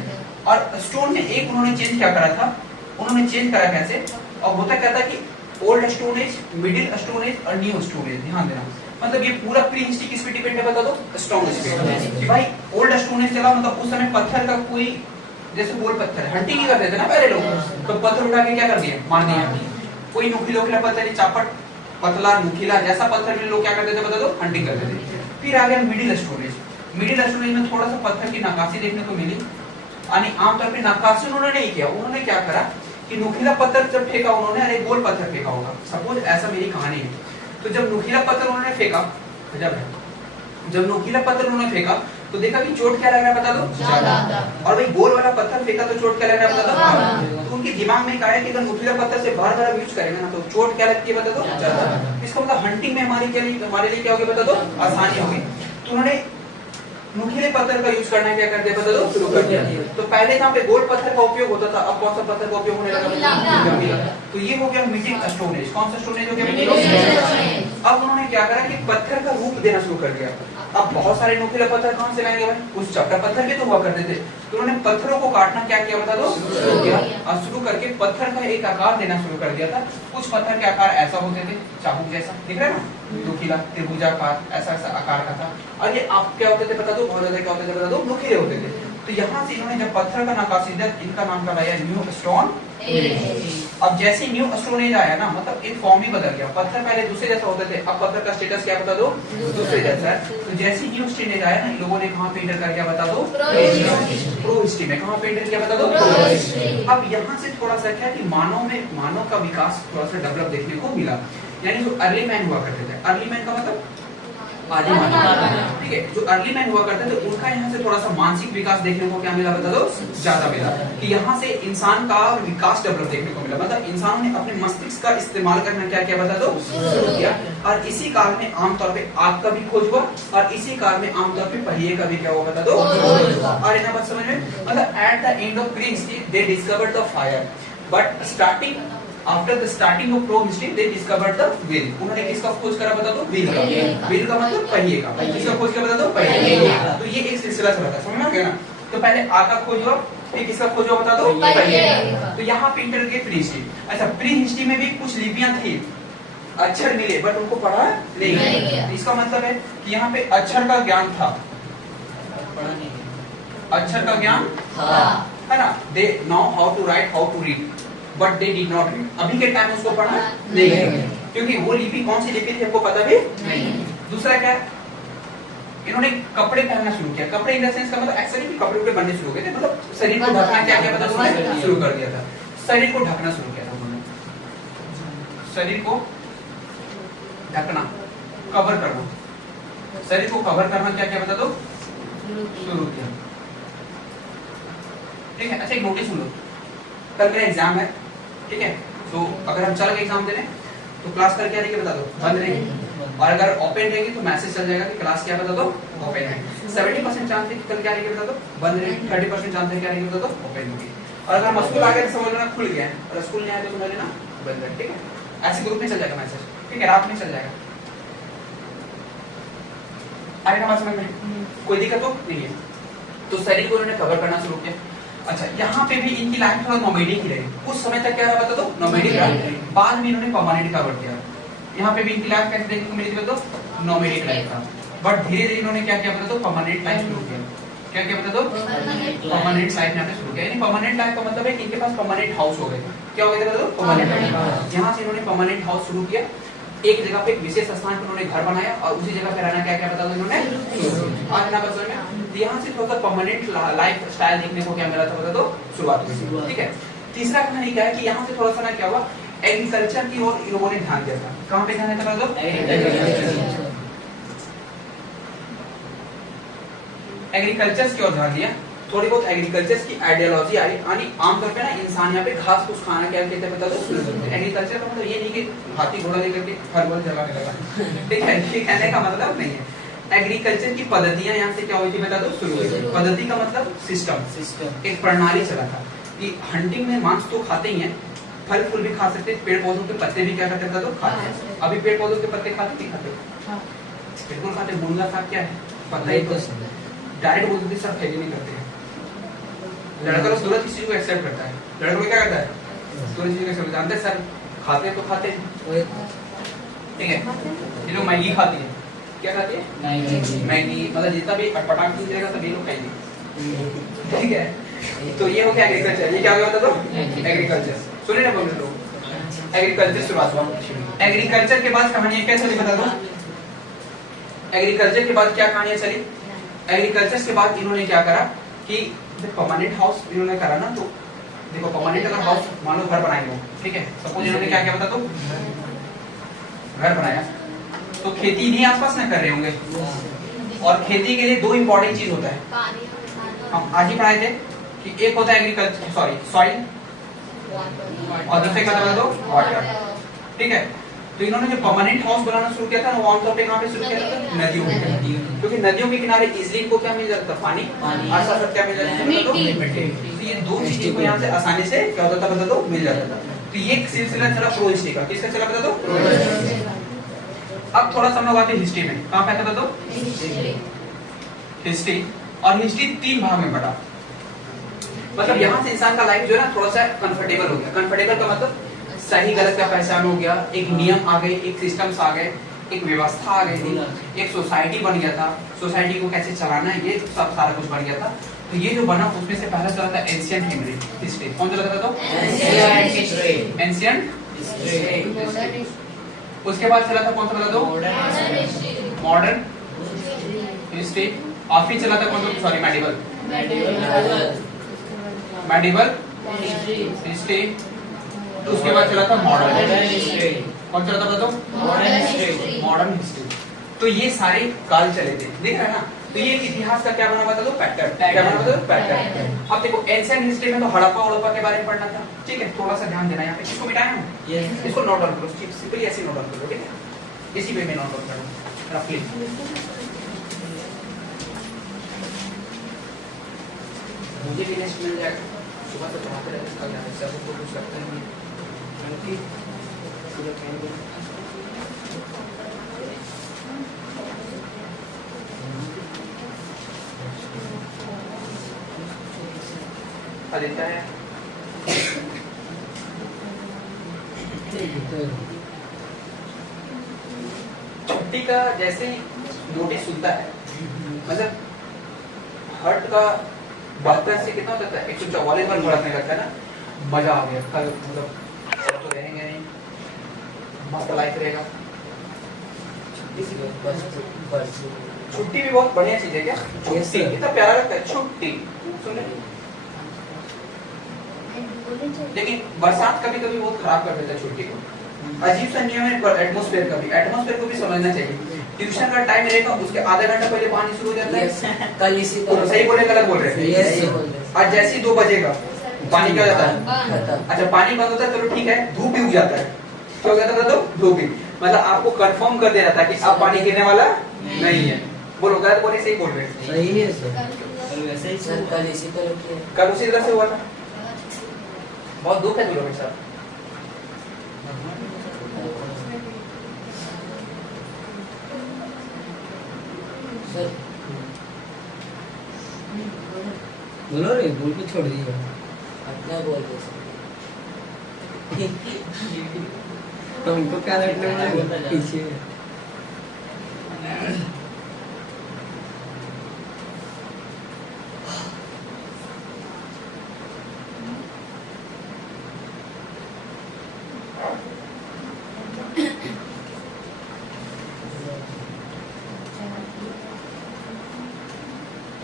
और स्टोन में एक उन्होंने चेंज क्या करा था, उन्होंने चेंज करा कैसे, और होता क्या था कि old stone age, middle stone age और न्यू स्टोन एज। ध्यान देना, मतलब ये पूरा प्री हिस्ट्री किस पे डिपेंड है बता दो, स्टोन एज पे। कि भाई ओल्ड स्टोन एज चला, मतलब उस समय पत्थर का कोई, जैसे गोल पत्थर हंटिंग ही करते थे ना पहले लोग, तो पत्थर उठा के क्या कर दिया, मार दिया। कोई नुकीला पत्थर, चापट पतला नुकीला जैसा पत्थर में लोग क्या करते थे बता दो, हंटिंग करते थे। फिर आ गया middle stone age. Middle stone age में थोड़ा सा पत्थर की नक्काशी देखने को मिली। आमतौर पर नक्काशी उन्होंने नहीं किया, उन्होंने क्या करा कि नुकीला पत्थर जब फेंका उन्होंने, अरे गोल पत्थर फेंका होगा, सपोज ऐसा मेरी कहानी है। तो जब नुकीला पत्थर उन्होंने फेंका, जब है जब नुकीला पत्थर उन्होंने फेंका तो देखा कि चोट क्या लग रहा है बता दो, ज्यादा। और भाई गोल वाला पत्थर फेंका तो चोट क्या लग रहा है बता दो। तो उनके दिमाग में क्या है कि अगर नुकीला पत्थर से बार बार यूज करेंगे ना तो चोट क्या लगती है बता दो, ज्यादा। इसका मतलब हंटिंग में हमारे लिए क्या होगी बता दो, आसानी होगी। तो उन्होंने नुकीले पत्थर का यूज करना क्या कर दिया बता दो, शुरू कर दिया। तो पहले यहाँ पे गोल्ड पत्थर का उपयोग होता था, अब कौन सा पत्थर का उपयोग होने लगा, तो ये हो गया मीटिंग स्टोनेज। कौन सा स्टोनेज हो गया? अब उन्होंने क्या करा कि पत्थर का रूप देना शुरू कर दिया। अब बहुत सारे नुकीले पत्थर कहां से लाएंगे भाई, कुछ चपटा पत्थर भी तो हुआ करते थे। तो उन्होंने पत्थरों को काटना क्या किया बता दो, शुरू किया। और शुरू करके पत्थर का एक आकार देना शुरू कर दिया था। कुछ पत्थर के आकार ऐसा होते थे, चाबुक जैसा, दिख रहा है ना, नुकीला त्रिभुजाकार ऐसा ऐसा आकार का था। और ये आप क्या होते थे बता दो, बहुत ज्यादा क्या होते थे बता दो, नुकीले होते थे। तो यहाँ से इन्होंने जब पत्थर का नक्काशी दिया, इनका नाम क्या आया, न्यू स्टोन एज। अब जैसे न्यू स्टोन एज आया ना, मतलब एक फॉर्म ही बदल गया। पत्थर पहले दूसरे जैसा होते थे, अब पत्थर का स्टेटस क्या बता दो, दूसरे जैसा है। तो जैसे न्यू स्टोन एज आया ना, इन लोगों ने कहाँ पे एंटर कर दिया बता दो, प्रो हिस्ट्री में। कहाँ पे एंटर किया बता दो, प्रो हिस्ट्री। अब यहाँ से थोड़ा सा क्या कि मानव का विकास थोड़ा सा डेवलप देखने को मिला। यानी जो अर्ली मैन हुआ करते थे, अर्ली मैन का मतलब आदि मानव, ठीक है। जो अर्ली मैन हुआ करते थे उनका यहाँ से थोड़ा सा मानसिक विकास देखने को क्या मिला बता दो, ज्यादा मिला। कि यहाँ से इंसान का विकास डेवलप देखने को मिला। मतलब इंसानों ने अपने मस्तिष्क का इस्तेमाल करना क्या किया बता दो, शुरू किया। और इसी काल में आमतौर पे आग का भी खोज हुआ, और इसी काल में आमतौर पे पहिए का भी क्या हुआ बता दो। और इतना बात समझ में, मतलब at the end of pre history they discovered the fire, but starting after the starting of pro history they discovered the wheel. उन्होंने किसका खोज करा बता दो, व्हील का। व्हील का मतलब पहिए का। किसका खोज किया बता दो, पहिए का। तो ये एक सिलसिला चला था, समझ में आ गया ना। तो पहले आग का खोज हुआ, फिर किसका खोज हुआ बता दो, पहिए का। तो यहाँ पे इंटर के प्री हिस्ट्री। अच्छा, प्री हिस्ट्री में भी कुछ लिपियां थी, अक्षर मिले, बट उनको पढ़ा नहीं गया। इसका मतलब है कि यहाँ पे अक्षर का ज्ञान था, अक्षर का ज्ञान है ना। They know how to write, how to read, but they did not read. अभी के टाइम उसको पढ़ा नहीं गया, क्योंकि वो लिपि कौन सी लिपि थी हमको पता भी नहीं। दूसरा क्या, इन्होंने कपड़े पहनना शुरू किया। कपड़े इन द सेंस का मतलब ऐसा नहीं कि कपड़े उपड़े बनने शुरू हो गए थे, मतलब शरीर को ढकना क्या क्या पता उन्होंने शुरू कर दिया था। शरीर को ढकना शुरू किया था उन्होंने, शरीर को ढकना, कवर करना, शरीर को कवर करना क्या क्या बता दो, शुरू किया। ठीक है। अच्छा, एक नोटिस सुन लो, कल मेरा एग्जाम है, ठीक है। तो अगर हम चल के एग्जाम देने तो क्लास करके आने के बता दो, बंद रहेगी। और अगर ओपन रहेगी तो मैसेज चल जाएगा कि क्लास क्या बता दो, ओपन है। 70% चांस है कि कल क्या आने के बता दो, बंद रहेगी। 30% चांस है क्या आने के बता दो, ओपन होगी। और अगर हम स्कूल आ गए तो समझ लेना खुल गया है, और स्कूल नहीं आया तो समझ लेना बंद है। ठीक है, ऐसे ग्रुप में चल जाएगा मैसेज, ठीक है, रात में चल जाएगा। आगे ना बात समझ में, कोई दिक्कत तो नहीं है। तो शरीर को उन्होंने कवर करना शुरू किया। अच्छा, यहाँ पे भी इनकी लाइफ थोड़ा नोमैडिक ही रही। कुछ समय तक क्या रहा बता दो, नोमैडिक रहा। बाद में इन्होंने परमानेंट कवर किया। यहाँ पे भी इनकी लाइफ कैसे देखने को मिली थी बता दो, नोमैडिक लाइफ था। बट धीरे धीरे इन्होंने क्या किया बता दो, परमानेंट लाइफ शुरू किया। क्या क्या बता दो, परमानेंट लाइफ यहाँ पे शुरू किया। यानी परमानेंट लाइफ का मतलब है कि इनके पास परमानेंट हाउस हो गए। क्या हो गए थे बता दो, परमानेंट हाउस। यहाँ से इन्होंने परमानेंट हाउस शुरू किया। एक जगह पे एक विशेष स्थान पर उन्होंने घर बनाया, और उसी जगह पे रहना क्या क्या बता दो इन्होंने। आज ना बच्चों में यहाँ से थोड़ा सा परमानेंट लाइफ स्टाइल देखने को क्या मिला था बता दो, शुरुआत हुई। ठीक है। तीसरा कहानी क्या है कि यहाँ से थोड़ा सा ना क्या हुआ, एग्रीकल्चर की ओर इन लोगों ने ध्यान दिया था। कहाँ पे ध्यान दिया था बता दो, एग्रीकल्चर की ओर ध्यान दिया। थोड़ी बहुत एग्रीकल्चर की आइडियोलॉजी आई। यानी आमतौर पे ना इंसान यहाँ पे घास फूस खाना क्या कहते हैं बता दो, एग्रीकल्चर का मतलब ये नहीं कि हाथी घोड़ा लेकर के हर बल जलाने लगा, ठीक है, ये कहने का मतलब नहीं है। एग्रीकल्चर की पद्धतियां यहाँ से क्या हुई थी बता दो, शुरू हुई थी। पद्धति का मतलब सिस्टम, एक प्रणाली चला था कि हंटिंग में मांस तो खाते ही हैं, फल फूल भी खा सकते, पेड़ पौधों के पत्ते भी क्या करते तो खाते हैं। अभी पेड़ पौधों के पत्ते खाते नहीं खाते, बिल्कुल खाते। मुनगा साग क्या है पता ही, डायरेक्ट बोलते थे सर फेंक नहीं करते। लड़का तो तुरंत इस चीज को एक्सेप्ट करता है। लड़का क्या करता है, तुरंत चीज को एक्सेप्ट जानते हैं, सर खाते तो खाते हैं, ठीक है। ये लोग मैगी खाती है, क्या खाती है, मैगी, मतलब जितना भी अटपटांग चीज रहेगा सब ये लोग खाएंगे, ठीक है। तो ये हो गया एग्रीकल्चर। ये क्या हो गया बता दो, एग्रीकल्चर। सुने ना बोल लोग, एग्रीकल्चर शुरुआत हुआ। एग्रीकल्चर के बाद कहानियां क्या चली बता दो, एग्रीकल्चर के बाद क्या कहानियां चली। एग्रीकल्चर के बाद इन्होंने क्या करा कि परमानेंट हाउस इन्होंने करा ना, तो देखो परमानेंट अगर हाउस मान लो घर बनाएंगे, ठीक है, सपोज इन्होंने क्या किया बता दो, घर बनाया, तो खेती नहीं आसपास ना कर रहे होंगे, और खेती के लिए दो इंपॉर्टेंट चीज होता है, पानी हम आज ही पढ़ाए थे कि एक होता है एग्रीकल्चर सॉरी सॉइल और दूसरे का बता दो वाटर, ठीक है। तो इन्होंने जो परमानेंट हाउस बनाना शुरू किया था ना, वो आमतौर पे कहाँ पे शुरू किया था, नदियों में, क्योंकि नदियों के किनारे इजिली इनको क्या मिल जाता था, पानी, और साथ साथ क्या मिल जाता था, मिट्टी। तो ये दो चीजें को यहाँ से आसानी से क्या होता था बता दो, मिल जाता था। तो ये सिलसिला चला प्रो हिस्ट्री का, किसका चला बता दो। अब थोड़ा सा हम लोग आते हैं हिस्ट्री में, कहाँ पे आता बता दो, हिस्ट्री। और हिस्ट्री 3 भाग में बटा, मतलब यहाँ से इंसान का लाइफ जो है ना थोड़ा सा कंफर्टेबल हो गया। कंफर्टेबल का मतलब सही गलत का पहचान हो गया, एक नियम आ गए, एक सिस्टम्स आ गए, एक व्यवस्था आ गई थी, एक सोसाइटी बन गया था, सोसाइटी को कैसे चलाना है ये सब सारा कुछ बन गया था। तो ये जो बना उसमें से पहला चला था एंशिएंट हिस्ट्री। कौन चला था तो एंशिएंट हिस्ट्री। उसके बाद चला था कौन सा बता दो, मॉडर्न हिस्ट्री। और फिर चला था कौन सा, सॉरी मेडिवल हिस्ट्री। तो उसके बाद चला था मॉडर्न हिस्ट्री। कौन चला था बता दो, मॉडर्न हिस्ट्री। तो ये सारे काल चले थे, देख रहे हैं ना। तो ये इतिहास का क्या बना बता दो, पैटर्न। क्या बना बता दो, पैटर्न। अब देखो एंशिएंट हिस्ट्री में तो हड़प्पा के बारे में पढ़ना था, ठीक है। थोड़ा सा ध्यान देना यहाँ पे, किसको मिटाया हूँ, इसको नोट डाउन करो, सिंपली ऐसे नोट डाउन करो, ठीक है। इसी वे में नोट डाउन करो रफली। मुझे भी नेक्स्ट मिल जाएगा, सुबह से पढ़ाते रहते हैं, कल जाने से सबको कुछ लगता नहीं है, क्योंकि पूरा कहेंगे देता है। छुट्टी का जैसे ही नोटिस सुनता है, मतलब हर्ट का 72 से कितना होता है, 144 बार भड़कने लगता है ना, मजा आ गया कल, मतलब तो रहेंगे नहीं, मस्त लाइफ रहेगा। छुट्टी भी बहुत बढ़िया चीज है क्या, छुट्टी कितना प्यारा लगता है, छुट्टी सुने। लेकिन बरसात कभी कभी बहुत खराब कर देता है छुट्टी को, अजीब सा नियम है। पर एटमॉस्फेयर को भी समझना चाहिए। ट्यूशन का टाइम रहेगा, उसके आधा घंटा पहले पानी शुरू हो जाता है। कल इसी तो सही बोले गलत बोल रहे हैं। आज जैसे ही 2 बजेगा पानी क्या हो जाता है, अच्छा पानी बंद होता है, चलो ठीक है, धूप भी उग जाता है। क्या हो जाता है तो धूप भी, मतलब आपको कंफर्म कर दे रहा था कि अब पानी गिरने वाला नहीं है। बोलो गलत बोले, सही बोल रहे हैं, सही है सर। वैसे ही सर कल उसी तरह से हुआ था। बहुत दुख है तुम लोगों के साथ। बोलो रे, बोल के छोड़ दिया। अपना बोल दो तुमको क्या लगता है पीछे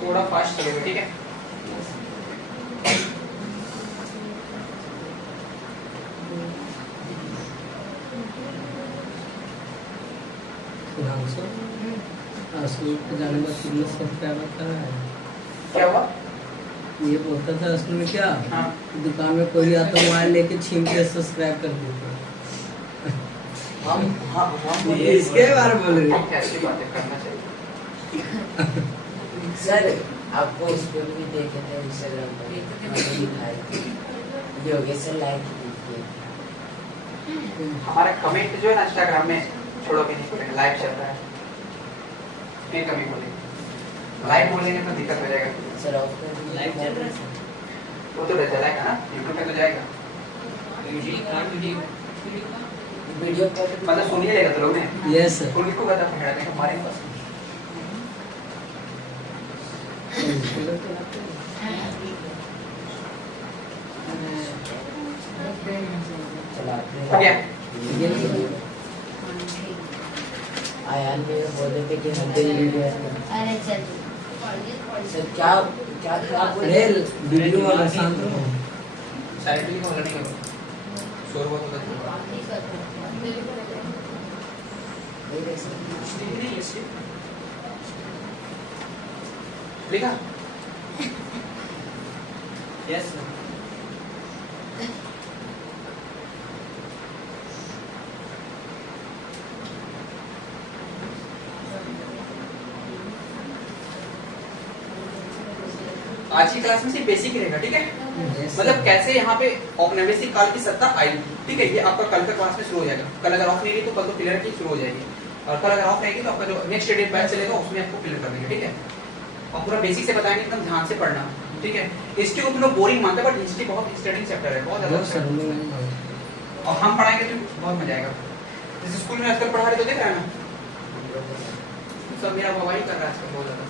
थोड़ा फास्ट चलेगा, ठीक है। स्कूल पे जाने का तुमने सब्सक्राइबर करा है? क्या हुआ? ये बोलता था स्कूल में क्या, हाँ। दुकान में कोई आता मोबाइल लेके छीन के सब्सक्राइब कर देता। हम इसके बारे में बोल रहे हम कैसी बातें करना चाहिए। सर आपको स्कूल भी देखे थे इंस्टाग्राम पर, योगेश सर लाइक कीजिए। हमारा कमेंट जो है ना इंस्टाग्राम में छोड़ो भी नहीं पड़ेगा, लाइव चल रहा है, फिर कभी बोलेंगे, लाइव बोलेंगे तो दिक्कत हो जाएगा। सर ऑफ कर लाइव चल रहा है, वो तो चलाएगा ना, यूट्यूब पे तो जाएगा, वीडियो पर मतलब सुन ही लेगा तो लोग ने। Yes sir. उनको पता पकड़ा नहीं हमारे पास। चलाते हो गया? आयान मेरे बोले थे कि हम भी वीडियो अरे चल सर क्या क्या खराब हुआ? अरे वीडियो वाला शांत रहो। साइड में होगा नहीं होगा, शोर बहुत होगा। लिखा? यस आज की क्लास में सिर्फ बेसिक रहेगा, ठीक है? Yes, मतलब sir. कैसे यहाँ पे औपनिवेशिक काल की सत्ता आई, ठीक है? ये आपका कल का क्लास में शुरू हो जाएगा। कल अगर ऑफ नहीं रही तो कल तो क्लियर की शुरू हो जाएगी, और कल अगर ऑफ रहेगी तो आपका जो नेक्स्ट डेट बैच चलेगा उसमें आपको क्लियर कर देंगे, ठीक है? और पूरा बेसिक से बताएंगे, एकदम ध्यान से पढ़ना, ठीक है? हिस्ट्री को तुम लोग बोरिंग मानते हैं, बट हिस्ट्री बहुत इंटरेस्टिंग चैप्टर है, बहुत बहुत ज्यादा। सर हम लोग नहीं मानते। और हम पढ़ाएंगे तो बहुत मजा आएगा। जैसे स्कूल में आजकल पढ़ा रहे तो देख रहे हैं ना, सब मेरा मोबाइल कर रहा है आजकल बहुत ज्यादा।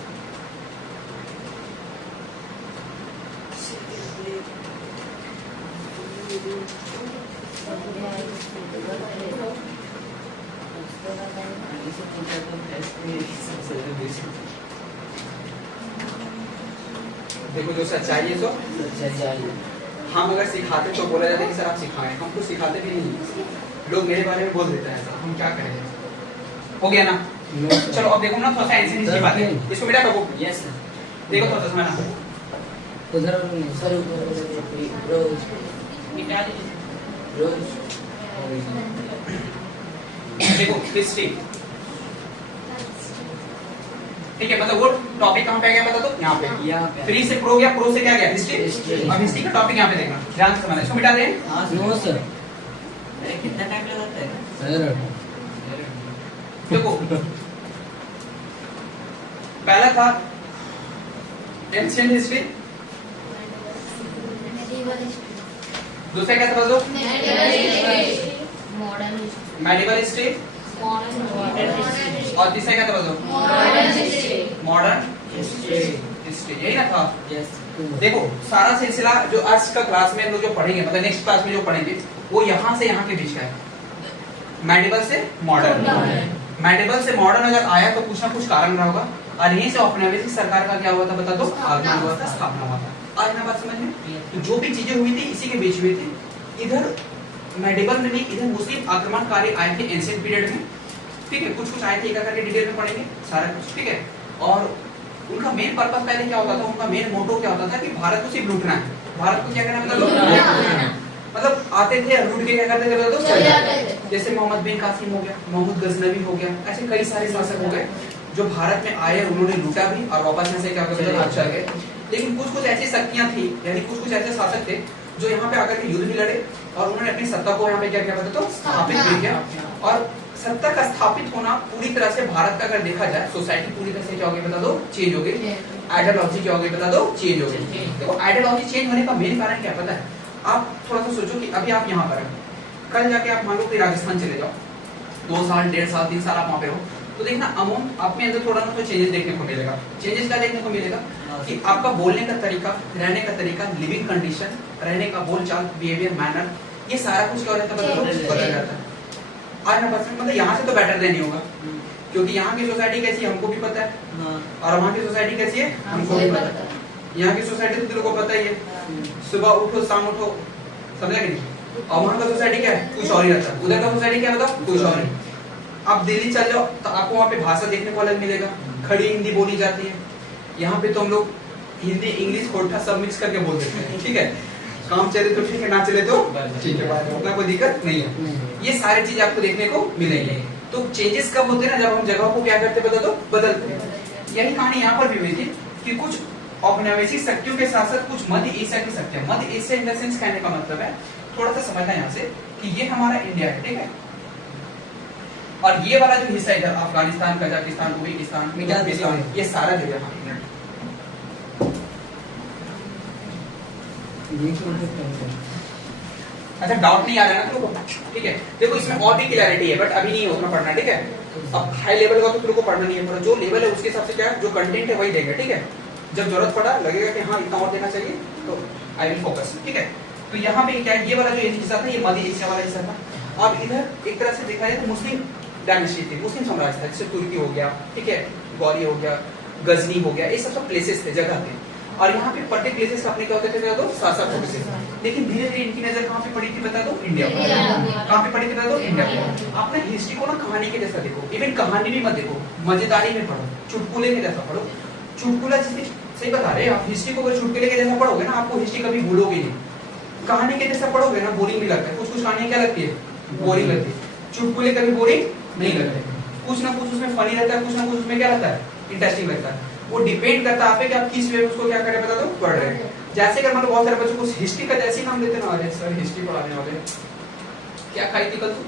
देखो जो सच्चाई है सो हम अगर सिखाते तो बोला जाता है कि सर आप सिखाएं, हम तो सिखाते भी नहीं, लोग मेरे बारे में बोल देते हैं ऐसा, हम क्या करें? हो गया ना? No, sir. चलो अब देखो ना थोड़ा सा एंशिएंट हिस्ट्री बात है, इसको मिटा बाबू, यस सर। देखो थोड़ा सा समझना। उधर वाला नहीं सर ऊपर रोज मिटा दीजिए। रोज देखो हिस्ट्री, ठीक है? मतलब वो टॉपिक कहाँ पे आ गया बता दो, यहाँ पे। यहाँ पे। फ्री से प्रो गया, प्रो से क्या गया हिस्ट्री। हिस्ट्री। अब हिस्ट्री का टॉपिक यहाँ पे देखना, ध्यान से समझना। इसको मिटा दें। No sir. कितना टाइम लगाता है? सर देखो पहला था एंशिएंट हिस्ट्री, दूसरा क्या था बता दो, मेडिवल हिस्ट्री, और तीसरा क्या था बता दो, मॉडर्न हिस्ट्री। यही ना था? यस देखो सारा सिलसिला जो आज का क्लास में हम लोग जो पढ़ेंगे, मतलब नेक्स्ट क्लास में जो पढ़ेंगे, वो यहाँ से यहाँ के बीच का है, मेडिवल से मॉडर्न। मेडिवल से मॉडर्न अगर आया तो कुछ ना कुछ कारण रहा होगा, और यहीं से औपनिवेशिक सरकार का क्या हुआ था बता दो, आगमन हुआ था, स्थापना हुआ था। आज ना बात समझ में? तो जो भी चीजें हुई थी इसी के बीच हुई थी। इधर मेडिवल में नहीं, इधर मुस्लिम आक्रमणकारी आए थे एंशिएंट पीरियड में, ठीक है? कुछ कुछ आए थे, एक करके डिटेल में पढ़ेंगे सारा कुछ, ठीक है? और उनका मेन पर्पस पहले क्या होता था, उनका मेन मोटो क्या होता था कि भारत को सिर्फ लूटना है, भारत को क्या करना है बता दो, मतलब आते थे लूट के क्या करते थे बता दो, चले जाते थे। जैसे मोहम्मद बिन कासिम हो गया, मोहम्मद गजनवी हो गया, ऐसे कई सारे शासक हो गए जो भारत में आए, उन्होंने लूटा भी और वापस यहाँ से क्या करते थे, चल गए। लेकिन कुछ कुछ ऐसी शक्तियां थी, यानी कुछ कुछ ऐसे शासक थे जो यहाँ पे आकर के युद्ध भी लड़े और उन्होंने अपनी सत्ता को यहाँ पे क्या क्या बता दो, स्थापित भी किया। और सत्ता का स्थापित होना पूरी तरह से भारत का अगर देखा जाए, सोसाइटी पूरी तरह से क्या हो गई बता दो, चेंज हो गई। आइडियोलॉजी क्या हो गई बता दो, चेंज हो गई। देखो आइडियोलॉजी चेंज होने का मेन कारण क्या पता है? आप थोड़ा सा सोचो कि अभी आप यहाँ पर हैं, कल जाके आप मान लो कि राजस्थान चले जाओ, 2 साल 1.5 साल 3 साल आप वहाँ पे हो, तो देखना अमाउंट आपके अंदर थोड़ा ना तो चेंजेस देखने को मिलेगा। चेंजेस क्या देखने को मिलेगा कि आपका बोलने का तरीका, रहने का तरीका, लिविंग कंडीशन, रहने का बोलचाल, बिहेवियर, मैनर, ये सारा कुछ क्या हो जाता है बदल जाता है। आज ना बस मतलब यहाँ से तो बेटर नहीं होगा, क्योंकि यहाँ की सोसाइटी कैसी है हमको भी पता है, और वहाँ की सोसाइटी कैसी है हमको भी पता है। यहाँ की सोसाइटी तो लोगों को पता ही है, सुबह उठो शाम उठो, समझा कि नहीं? और वहाँ का सोसाइटी क्या है, कुछ और ही रहता है। उधर का सोसाइटी क्या बताओ, कुछ और ही। आप दिल्ली चल जाओ तो आपको वहाँ पे भाषा देखने को अलग मिलेगा, खड़ी हिंदी बोली जाती है। यहाँ पे तो हम लोग हिंदी इंग्लिश कोठा सब मिक्स करके बोल देते हैं, ठीक है? काम चले तो ठीक है, ना चले तो ठीक है, उतना कोई दिक्कत नहीं है। ये सारी चीज आपको देखने को मिलेगी। तो चेंजेस कब होते हैं ना, जब हम जगह को क्या करते बता दो, बदलते हैं। यही कहानी यहाँ पर भी हुई थी कि कुछ औपनिवेशिक शक्तियों के साथ साथ कुछ मध्य एशिया की शक्तियां, मध्य एशिया इन द सेंस कहने का मतलब है, थोड़ा सा समझना यहाँ से कि ये हमारा इंडिया है, ठीक है? और ये वाला जो हिस्सा इधर अफगानिस्तान, कजाकिस्तान, उज्बेकिस्तान, ये सारा जो है अच्छा डाउट नहीं आ रहा है ना तुमको, ठीक है? देखो इसमें और भी क्लैरिटी है, बट अभी नहीं उतना पढ़ना, ठीक है? अब हाई लेवल का तो तुमको पढ़ना नहीं है, पर जो लेवल है उसके हिसाब से क्या जो कंटेंट है वही देगा, ठीक है? जब जरूरत पड़ा लगेगा कि हाँ इतना और देना चाहिए तो आई विल फोकस, ठीक है? तो यहाँ पे क्या ये वाला जो हिस्सा था, ये मध्य एशिया वाला हिस्सा था। अब इधर एक तरह से देखा जाए तो मुस्लिम डायनेस्टी थी, मुस्लिम साम्राज्य था, जैसे तुर्की हो गया, ठीक है, गौरी हो गया, गजनी हो गया, ये सब प्लेसेस थे, जगह थे। और यहाँ पे पर्टिकुलर प्लेसेस अपने क्या होते थे बता दो, शासक होते थे। लेकिन धीरे धीरे इनकी नजर कहाँ पे पड़ी थी बता दो, इंडिया पर। कहाँ पे पड़ी थी बता दो, इंडिया पर। आपने हिस्ट्री को ना कहानी के जैसा देखो, इवन कहानी भी मत देखो, मजेदारी में पढ़ो, चुटकुले के जैसा पढ़ो। चुटकुला जिसे सही बता रहे हैं आप। हिस्ट्री को अगर चुटकुले के जैसा पढ़ोगे ना, आपको हिस्ट्री कभी भूलोगे नहीं। कहानी के जैसा पढ़ोगे ना, बोरिंग भी लगता है। कुछ कुछ कहानियां क्या लगती है, बोरिंग लगती है। चुटकुले कभी बोरिंग नहीं लगते, कुछ ना कुछ उसमें फनी रहता है, कुछ ना कुछ उसमें क्या रहता है, इंटरेस्टिंग लगता है। वो डिपेंड करता है आप पे कि आप किस वे में उसको क्या करें, बता दो, पढ़ रहे हैं। जैसे अगर मतलब बहुत सारे बच्चों को हिस्ट्री का जैसे ही नाम देते ना, अरे सर हिस्ट्री पढ़ाने वाले क्या खाई थी कल तू,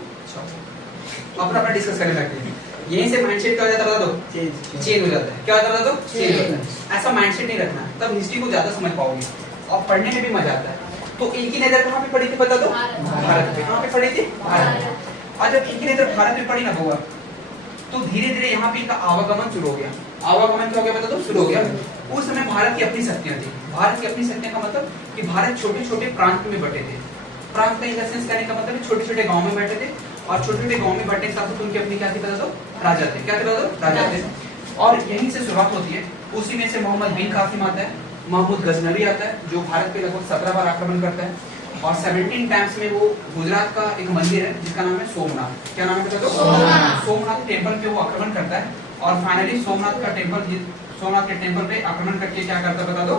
अपना अपना डिस्कस करने लगते हैं। यहीं से माइंडसेट क्या हो जाता है, बता दो, चेंज हो जाता है। क्या हो जाता है, बता दो, चेंज हो जाता है। ऐसा माइंडसेट नहीं रखना, तब हिस्ट्री को ज्यादा समझ पाओगे और पढ़ने में भी मजा आता है। तो इनकी नजर कहाँ पे पड़ी थी, बता दो, भारत पे। कहाँ पे पड़ी थी, भारत पे। और जब इनकी नजर भारत में पड़ी ना हुआ, तो धीरे धीरे यहाँ पे इनका आवागमन शुरू हो गया। आवागमन क्या हो गया, बता दो, शुरू हो गया। उस समय भारत की अपनी शक्तियां थी। भारत की अपनी शक्तियां का मतलब कि भारत छोटे छोटे प्रांत में बटे थे। प्रांत का इन सेंस कहने का मतलब छोटे छोटे गांव में बैठे थे, और छोटे छोटे गांव में बैठने के साथ उनकी अपनी क्या थी, बता दो, राजा थे। क्या थे, बता दो, राजा थे। और यहीं से शुरुआत होती है। उसी में से मोहम्मद बिन कासिम आता है, महमूद गजनवी आता है, जो भारत पे लगभग 17 बार आक्रमण करता है। और 17 टाइम्स में वो गुजरात का एक मंदिर है जिसका नाम है सोमनाथ। क्या नाम है, बता दो, सोमनाथ टेम्पल पे वो आक्रमण करता है। और फाइनली सोमनाथ के टेम्पल पे आक्रमण करके क्या करता है, बता दो,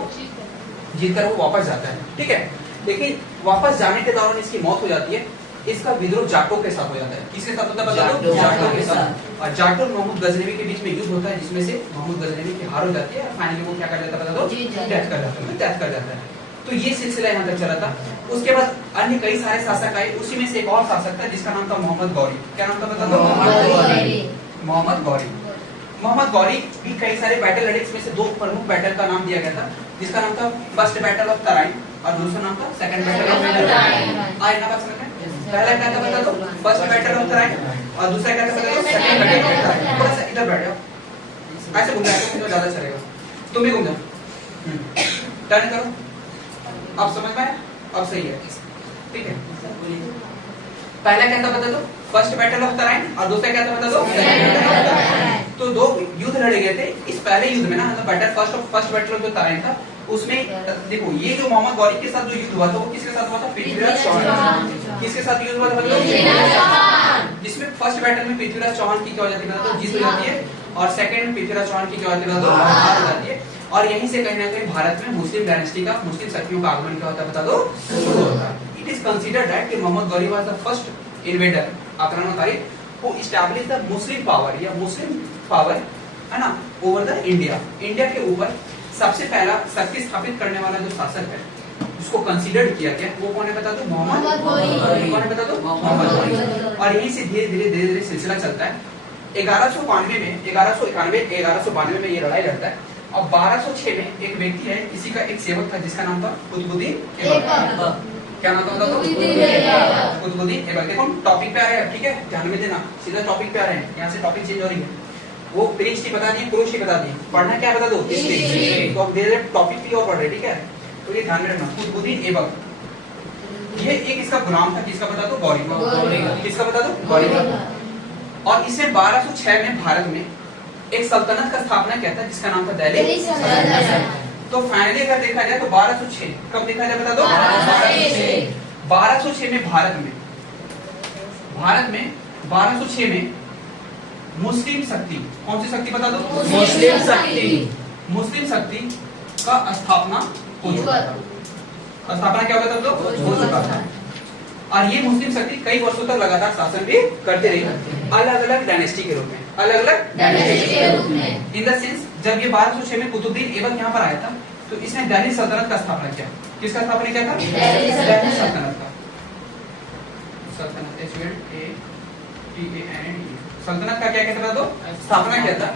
जीतकर वो वापस जाता है। ठीक है, लेकिन वापस जाने के दौरान इसकी मौत हो जाती है। इसका विद्रोह जाटों के साथ हो जाता है। किसके साथ होता है, बता दो, जाटों के साथ। और जाटों और महमूद गजनवी के बीच में युद्ध होता है, जिसमें से महमूद गजनवी की हार हो जाती है। और फाइनली वो क्या कर जाता है, बता दो, डेथ कर जाता है। तो ये सिलसिला यहाँ तक चला था। उसके बाद अन्य कई सारे शासक आए। उसी में से एक और शासक था जिसका नाम था मोहम्मद गौरी। क्या नाम था, बता दो, मोहम्मद गौरी। मोहम्मद गौरी भी कई सारे बैटल लड़े। इसमें से दो प्रमुख बैटल का नाम दिया गया था, जिसका नाम था फर्स्ट बैटल ऑफ तराइन और दूसरा नाम था सेकंड बैटल ऑफ तराइन। आए ना बात समझ में? पहला क्या था, बता दो, फर्स्ट बैटल ऑफ तराइन, और दूसरा क्या था, बता दो, सेकंड बैटल ऑफ तराइन। थोड़ा सा इधर बैठ जाओ, ऐसे घूम जाओ तो ज्यादा चलेगा। तुम भी घूम जाओ, टर्न करो। अब समझ में आया, अब सही है, ठीक है। पहला क्या था, बता दो, फर्स्ट बैटल ऑफ तराइन, और दूसरा क्या था, बता दो, सेकंड बैटल ऑफ तराइन। तो दो युद्ध लड़े गए थे। इस पहले युद्ध में ना, मतलब बैटल फर्स्ट बैटल ऑफ जो तराइन था, उसमें देखो ये जो मोहम्मद गौरी के साथ जो युद्ध हुआ था, वो किसके साथ हुआ था, पृथ्वीराज चौहान। किसके साथ युद्ध हुआ था, मतलब जिसमें फर्स्ट बैटल में पृथ्वीराज चौहान की क्या हो जाती है, बता दो, जीत हो जाती है। और सेकंड पृथ्वीराज चौहान की क्या हो जाती है, बता दो, हार हो जाती है। और यहीं से कहीं ना कहीं भारत में मुस्लिम डायनेस्टी का, मुस्लिम शक्तियों का आगमन क्या होता है, बता दो, शुरू होता है। इट इज कंसीडर्ड दैट कि Mohammad Ghori was the first invader, आक्रमणकारी, who established the Muslim power, या मुस्लिम पावर है ना, ओवर द इंडिया। इंडिया के ऊपर सबसे पहला शक्ति स्थापित करने वाला जो शासक है, उसको कंसीडर किया गया, वो कौन है, बता दो, मोहम्मद गौरी। कौन है, बता दो, मोहम्मद गौरी। और यहीं से धीरे धीरे सिलसिला चलता है। 1192 में ये लड़ाई लड़ता है। और 1206 में एक व्यक्ति है, किसी का एक सेवक था जिसका नाम था कुतुबुद्दीन ऐबक। क्या नाम था, बता दो, कुतुबुद्दीन ऐबक। देखो टॉपिक पे आ रहे हैं, ठीक है, ध्यान में देना, सीधा टॉपिक पे आ रहे हैं। यहाँ से टॉपिक चेंज हो रही है। वो पेरिस्टी बता दी, कुरुशी बता दी, पढ़ना क्या, बता दो, हिस्ट्री। तो अब धीरे धीरे टॉपिक भी और पढ़ रहे, ठीक है। तो ये ध्यान में रखना, कुतुबुद्दीन ऐबक, ये एक इसका गुलाम था, किसका, बता दो, गौरी। किसका, बता दो, गौरी। और इसे 1206 में भारत में एक सल्तनत का स्थापना किया था, जिसका नाम था दिल्ली सल्तनत। तो फाइनली अगर देखा जाए तो 1206 कब देखा जाए, बता दो, 1206 में भारत में 1206 में मुस्लिम शक्ति, कौन सी शक्ति, बता दो, मुस्लिम शक्ति का स्थापना हो चुका था। स्थापना क्या होता था, हो चुका था। और ये मुस्लिम शक्ति कई वर्षों तक लगातार शासन भी करते रही, अलग अलग डायनेस्टी के रूप में, इन द सेंस जब ये 1206 में कुतुबुद्दीन ऐबक यहाँ पर आया था, तो इसने दिल्ली सल्तनत का स्थापना किया। किसका स्थापना किया था, दिल्ली सल्तनत का। सल्तनत का क्या कहता था, स्थापना किया था।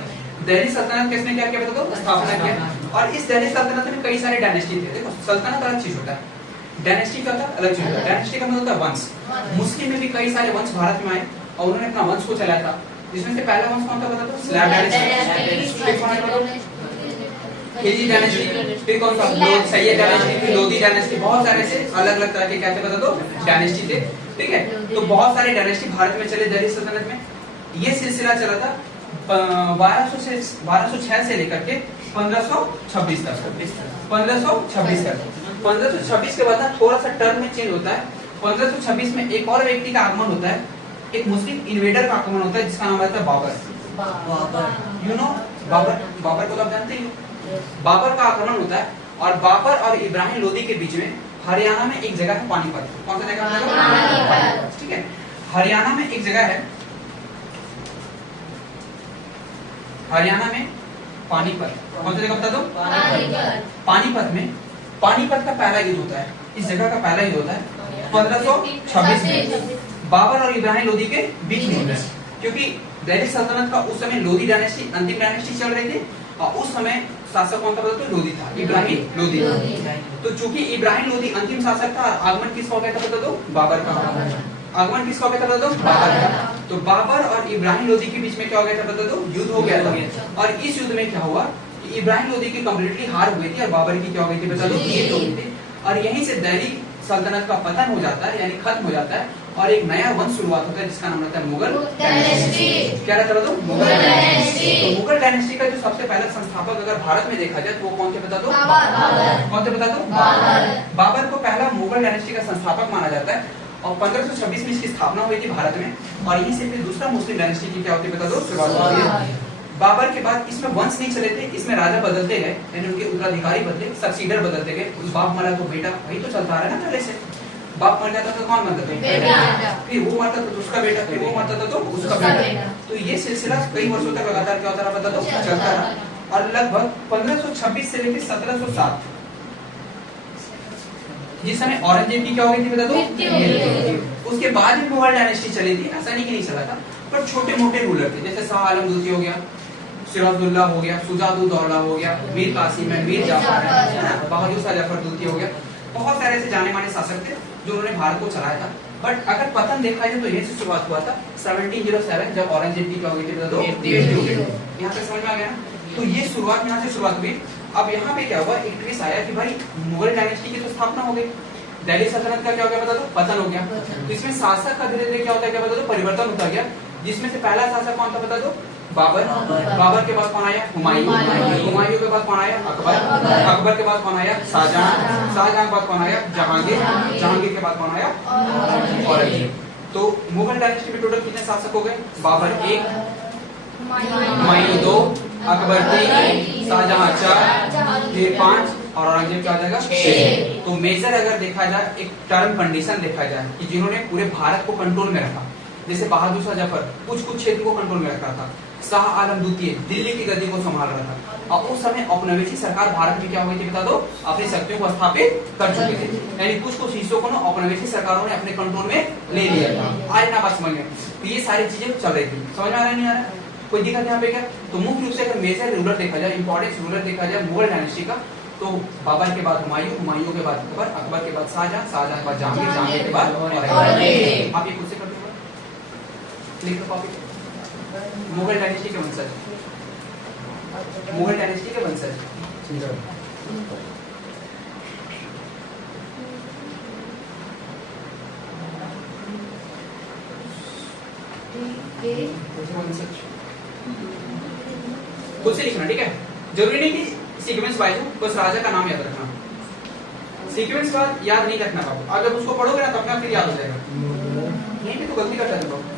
दिल्ली सल्तनत किसने क्या किया, बता दो, स्थापना किया। और इस दिल्ली सल्तनत में कई सारे डायनेस्टी थे। देखो सल्तनत अलग चीज होता है, डायनेस्टी का था अलग चीज होता है। डायनेस्टी का मतलब होता है वंश। मुस्लिम में भी कई सारे वंश भारत में आए और उन्होंने अपना वंश को चलाया था, जिसमें से पहला वंश कौन था, बता दो, स्लैब डायनेस्टी। खिलजी डायनेस्टी, फिर कौन सा, सैयद डायनेस्टी, फिर लोधी डायनेस्टी, बहुत सारे से अलग अलग तरह के क्या थे, बता दो, डायनेस्टी थे, ठीक है। तो बहुत सारे डायनेस्टी भारत में चले दिल्ली सल्तनत में। ये सिलसिला चला था 1206 से लेकर के 1526 तक। 1526 तक। 1526 के बाद थोड़ा सा टर्म में चेंज होता है। 1526 में एक और व्यक्ति का आगमन होता है, एक मुस्लिम इन्वेडर का आगमन होता है, जिसका नाम रहता है बाबर। यू नो बाबर, बाबर को आप जानते हो, बाबर का आक्रमण होता है और बाबर और इब्राहिम लोदी के बीच में हरियाणा में एक जगह है पानीपत। कौन सा जगह है? पानीपत। ठीक है, हरियाणा में एक जगह है, हरियाणा में पानीपत। कौन सी जगह बता दो? पानीपत में पानीपत का पहला युद्ध होता है। इस जगह का पहला युद्ध होता है 1526 में बाबर और इब्राहिम लोदी के बीच में होता है, क्योंकि दिल्ली सल्तनत का उस समय लोदी डायनेस्टी अंतिम डायनेस्टी चल रही थी और उस समय शासक कौन था? तो लोदी था, इब्राहिम लोदी। तो चूंकि इब्राहिम लोदी अंतिम शासक था, आगमन किसका हो गया था बता दो? बाबर का। आगमन किसका हो गया था बता दो? बाबर का। तो बाबर और इब्राहिम लोदी के बीच में क्या हो गया था बता दो? युद्ध हो गया था। और इस युद्ध में क्या हुआ कि इब्राहिम लोदी की कंप्लीटली हार हुई थी और बाबर की क्या हो गई थी बता दो? जीत हो गई थी। और यहीं से दिल्ली सल्तनत का पतन हो जाता है, यानी खत्म हो जाता है और एक नया वंश शुरुआत होता है जिसका नाम रहता है मुगल डायनेस्टी। क्या रहता है? मुगल डायनेस्टी। तो मुगल डायनेस्टी का जो सबसे पहला संस्थापक अगर भारत में देखा जाए तो वो कौन थे बता दो? कौन थे बता दो? बाबर को पहला मुगल डायनेस्टी का संस्थापक माना जाता है और 1526 में इसकी स्थापना हुई थी भारत में और यहीं से फिर दूसरा मुस्लिम डायनेस्टी की क्या होती है बता दो? शुरुआत होती है। बाबर के बाद इसमें वंश नहीं चले थे, इसमें राजा बदलते गए, यानी उनके उत्तराधिकारी बदले, सक्सीडर बदलते गए। उस बाप मरा तो बेटा, वही तो चलता आ रहा है ना पहले से। बाप मर जाता तो कौन बनता था? बेटा। फिर वो मरता तो उसका बेटा, फिर वो मरता था तो उसका बेटा। तो ये सिलसिला कई वर्षों तक लगातार क्या होता रहा बता दो? चलता रहा। और लगभग 1526 से लेकर 1707 जिस समय औरंगजेब की क्या हो गई थी बता दो? उसके बाद भी मुगल डायनेस्टी चली थी, ऐसा नहीं कि नहीं चला था, पर छोटे मोटे रूलर थे, जैसे शाह आलम दूसरी हो गया, सिराजुद्दौला हो गया, शुजा-उद-दौला हो गया, मीर कासिम है, मीर जाफर है, बहादुर शाह जफर दूती हो गया। बहुत सारे ऐसे जाने माने शासक थे जो उन्होंने भारत को चलाया था। बट अगर पतन देखा जाए तो यहीं से शुरुआत हुआ था 1707 जब औरंगजेब की क्या हो गई थी बता दो? यहाँ पे समझ में आ गया ना? तो ये शुरुआत यहाँ से शुरुआत हुई। अब यहाँ पे क्या हुआ, एक ट्विस्ट आया कि भाई मुगल डायनेस्टी की तो स्थापना हो गई, दिल्ली सल्तनत का क्या हो गया बता दो? पतन हो गया। तो इसमें शासक का धीरे धीरे क्या होता है क्या बता दो? परिवर्तन होता गया, जिसमें से पहला शासक कौन था बता दो? बाबर। बाबर के बाद कौन आया? हुमायूं। हुमायूं के बाद कौन आया? अकबर। अकबर के बाद कौन आया? शाहजहां। शाहजहां के बाद कौन आया? जहांगीर। जहांगीर के बाद कौन आया? औरंगजेब। तो मुगल डायनेस्टी में टोटल कितने शासक हो गए? बाबर 1, हुमायूं 2, अकबर 3, शाहजहां 4, फिर 5 और औरंगजेब क्या हो जाएगा? 6। तो मेजर अगर देखा जाए, एक टर्म कंडीशन देखा जाए कि जिन्होंने पूरे भारत को कंट्रोल में रखा, जैसे बहादुर शाह जफर कुछ क्षेत्र को कंट्रोल में रख रहा था, शाह आलम द्वितीय दिल्ली की गद्दी को संभाल रहा था और उस समय औपनिवेशिक सरकार भारत में क्या हुई थी बता दो? अपनी शक्तियों को स्थापित कर चुके थे, यानी कुछ हिस्सों को ना औपनिवेशिक सरकारों ने अपने कंट्रोल में ले लिया था। आज ना बात समझ में, तो ये सारी चीजें चल रही थी। समझ में आ रहा है नहीं आ रहा? कोई दिक्कत यहाँ पे क्या? तो मुख्य रूप से अगर मेजर रूलर देखा जाए, इंपॉर्टेंट रूलर देखा जाए मुगल डायनेस्टी का, तो बाबर के बाद हुमायूं, हुमायूं के बाद अकबर, अकबर के बाद शाहजहां, शाहजहां के बाद जहांगीर, जहांगीर के बाद औरंगजेब। आप ये खुद से करते हो, लिख लो कॉपी। मुगल डायनेस्टी के वंशज, मुगल डायनेस्टी के वंशज खुद से लिखना, ठीक है? जरूरी नहीं कि सीक्वेंस वाइज हो, बस राजा का नाम याद रखना। सीक्वेंस का याद नहीं रखना बाबू, आप जब उसको पढ़ोगे ना तो अपना फिर याद हो जाएगा। यहीं पे तो गलती करता है लोग।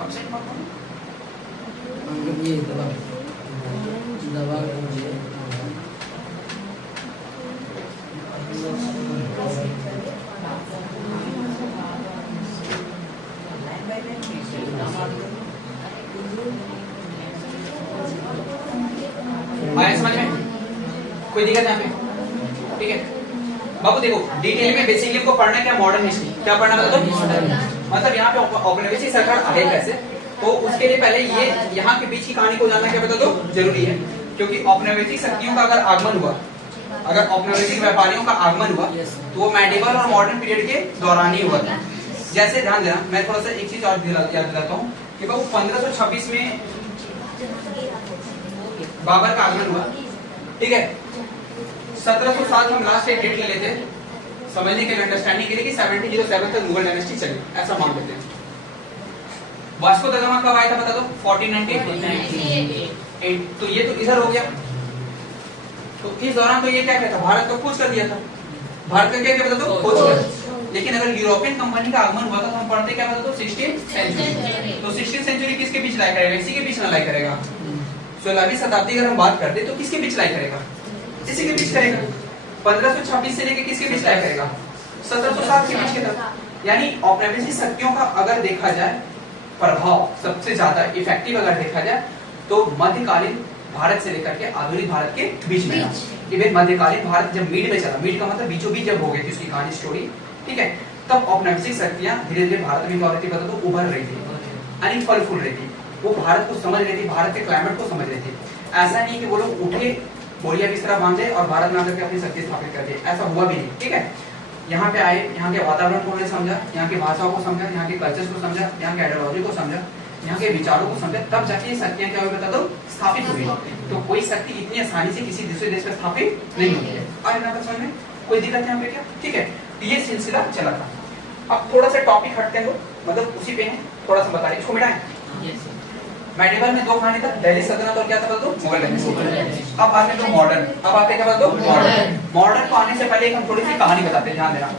अपसेंट मत करो। ये दवा दवा आया समझ में? कोई दिक्कत यहाँ पे? ठीक है बाबू, देखो डिटेल में बेसिकली को पढ़ना क्या? Modern history. क्या पढ़ना मतलब यहाँ पे औपनिवेशिक सरकार आगे कैसे, तो उसके लिए पहले ये यहाँ के बीच की कहानी को जानना क्या बता दो जरूरी है, क्योंकि औपनिवेशिक शक्तियों का अगर आगमन हुआ, अगर औपनिवेशिक व्यापारियों का आगमन हुआ तो वो मेडिवल और मॉडर्न पीरियड के दौरान ही हुआ था। जैसे ध्यान देना, मैं थोड़ा सा एक चीज और याद दिलाता हूँ कि बाबू 1526 में बाबर का आगमन हुआ, ठीक है? 1707 हम लास्ट एक डेट ले लेते हैं समझने के लिए, अंडरस्टैंडिंग के लिए कि 1707 तक मुगल डायनेस्टी चली, ऐसा मान लेते हैं। वास्को द गामा कब आया था बता दो? 1498। तो ये तो इधर हो गया, तो इस दौरान तो ये क्या कहता, भारत को कूच कर दिया था, भारत का क्या क्या बता दो, खोज कर। लेकिन अगर यूरोपियन कंपनी का आगमन हुआ था तो हम पढ़ते क्या बता दो, 16th सेंचुरी। तो 16th सेंचुरी किसके बीच लाई करेगा, इसी के बीच ना लाई करेगा। 16वीं शताब्दी अगर हम बात करते तो किसके बीच लाई करेगा, इसी के बीच करेगा। 1526 से लेके किसके बीच लाई करेगा, 1707 के बीच की तरफ। यानी औपनिवेशिक शक्तियों का अगर देखा जाए प्रभाव सबसे ज्यादा इफेक्टिव अगर देखा जाए तो मध्यकालीन भारत से लेकर के आधुनिक भारत के बीच में। इवन मध्यकालीन भारत जब मिड में चला, मिड का मतलब बीचों बीच जब हो गई थी उसकी कहानी स्टोरी, ठीक है, तब औपनिवेशिक शक्तियां धीरे धीरे भारत में क्या हो रही थी बता दो, उभर रही थी, यानी फल फूल रही थी। वो भारत को समझ रही थी, भारत के क्लाइमेट को समझ रही थी। ऐसा नहीं कि वो लोग उठे बोरिया बिस्तरा बांधे और भारत में आकर के अपनी शक्ति स्थापित कर दी, ऐसा हुआ भी नहीं, ठीक है। यहाँ पे आए, यहाँ के वातावरण को उन्होंने समझा, यहाँ की भाषाओं को समझा, यहाँ के कल्चर्स को समझा, यहाँ के आइडियोलॉजी को समझा, यहाँ के विचारों को समझा, तब जाके ये शक्तियां क्या हुई बता दो, स्थापित हुई। तो कोई शक्ति इतनी आसानी से किसी दूसरे देश में स्थापित नहीं होती है। आज ना समझ में कोई दिक्कत यहाँ पे क्या, ठीक है। तो ये सिलसिला चला था। अब थोड़ा सा टॉपिक हटते हैं, मतलब उसी पे है, थोड़ा सा बता रहे, इसको मिटाएं। मेडिवल में दो कहानी था, दिल्ली सल्तनत और क्या था बता दो, मुगल डैनेस्टी। अब आते तो मॉडर्न, अब आते क्या बता दो, मॉडर्न। मॉडर्न को आने से पहले हम थोड़ी सी कहानी बताते हैं, ध्यान देना।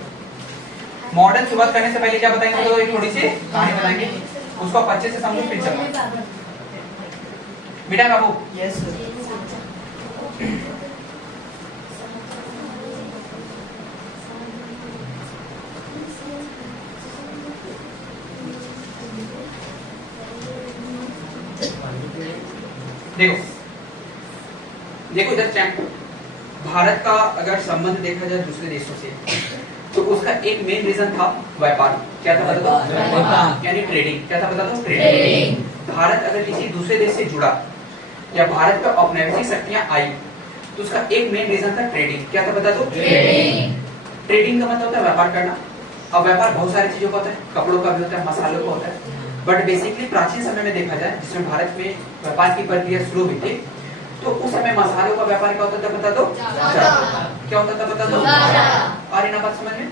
मॉडर्न शुरुआत करने से पहले क्या बताएंगे, तो एक थोड़ी सी कहानी बताएंगे, उसको आप अच्छे से समझो फिर चलो। बेटा बाबू, यस देखो देखो इधर चैट, भारत का अगर संबंध देखा जाए दूसरे देशों से तो उसका एक मेन रीजन था व्यापार। क्या था बता दो, व्यापार यानी ट्रेडिंग। क्या था बता दो, ट्रेडिंग। भारत अगर किसी दूसरे देश से जुड़ा या भारत पर औपनिवेशिक शक्तियां आई तो उसका एक मेन रीजन था ट्रेडिंग। क्या था बता दो, ट्रेडिंग। ट्रेडिंग का मतलब होता है व्यापार करना। अब व्यापार बहुत सारी चीजों का होता है, कपड़ों का भी होता है, मसालों का होता है, बट बेसिकली प्राचीन समय में देखा जाए जिसमें भारत में व्यापार की प्रक्रिया शुरू हुई थी तो उस समय मसालों का व्यापार क्या होता था बता दो, क्या होता था बता दो। और इन बात समझ में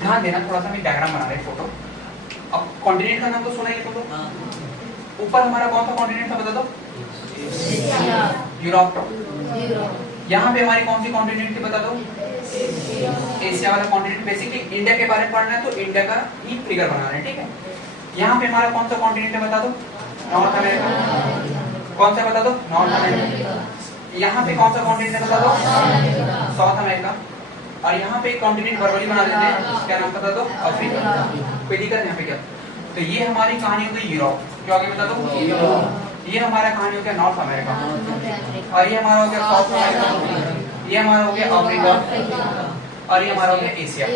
ध्यान देना, थोड़ा सा मैं डायग्राम बना रहे फोटो। अब कॉन्टिनेंट का नाम तो सुना ही फोटो, ऊपर हमारा कौन सा कॉन्टिनेंट था बता दो, यूरोप। यहाँ पे हमारी कौन सी कॉन्टिनेंट थी बता दो, एशिया वाला कॉन्टिनेंट। बेसिकली इंडिया के बारे में पढ़ना है तो इंडिया का ही फिगर बना रहे हैं, ठीक है। यहाँ पे हमारा कौन सा कॉन्टिनेंट है बता दो, नॉर्थ अमेरिका। कौन सा बता दो, नॉर्थ अमेरिका। यहाँ पे कौन सा कॉन्टिनेंट है बता दो, साउथ अमेरिका। और यहाँ पे एक कॉन्टिनेंट वर्बली बना देते हैं, क्या नाम बता दो, अफ्रीका। कोई दिक्कत यहाँ पे क्या। तो ये हमारी कहानी हो गई यूरोप, क्या हो गया बता दो। ये हमारा कहानी हो गया नॉर्थ अमेरिका, और ये हमारा हो गया साउथ अमेरिका, ये हमारा हो गया अफ्रीका, और ये हमारा हो गया एशिया।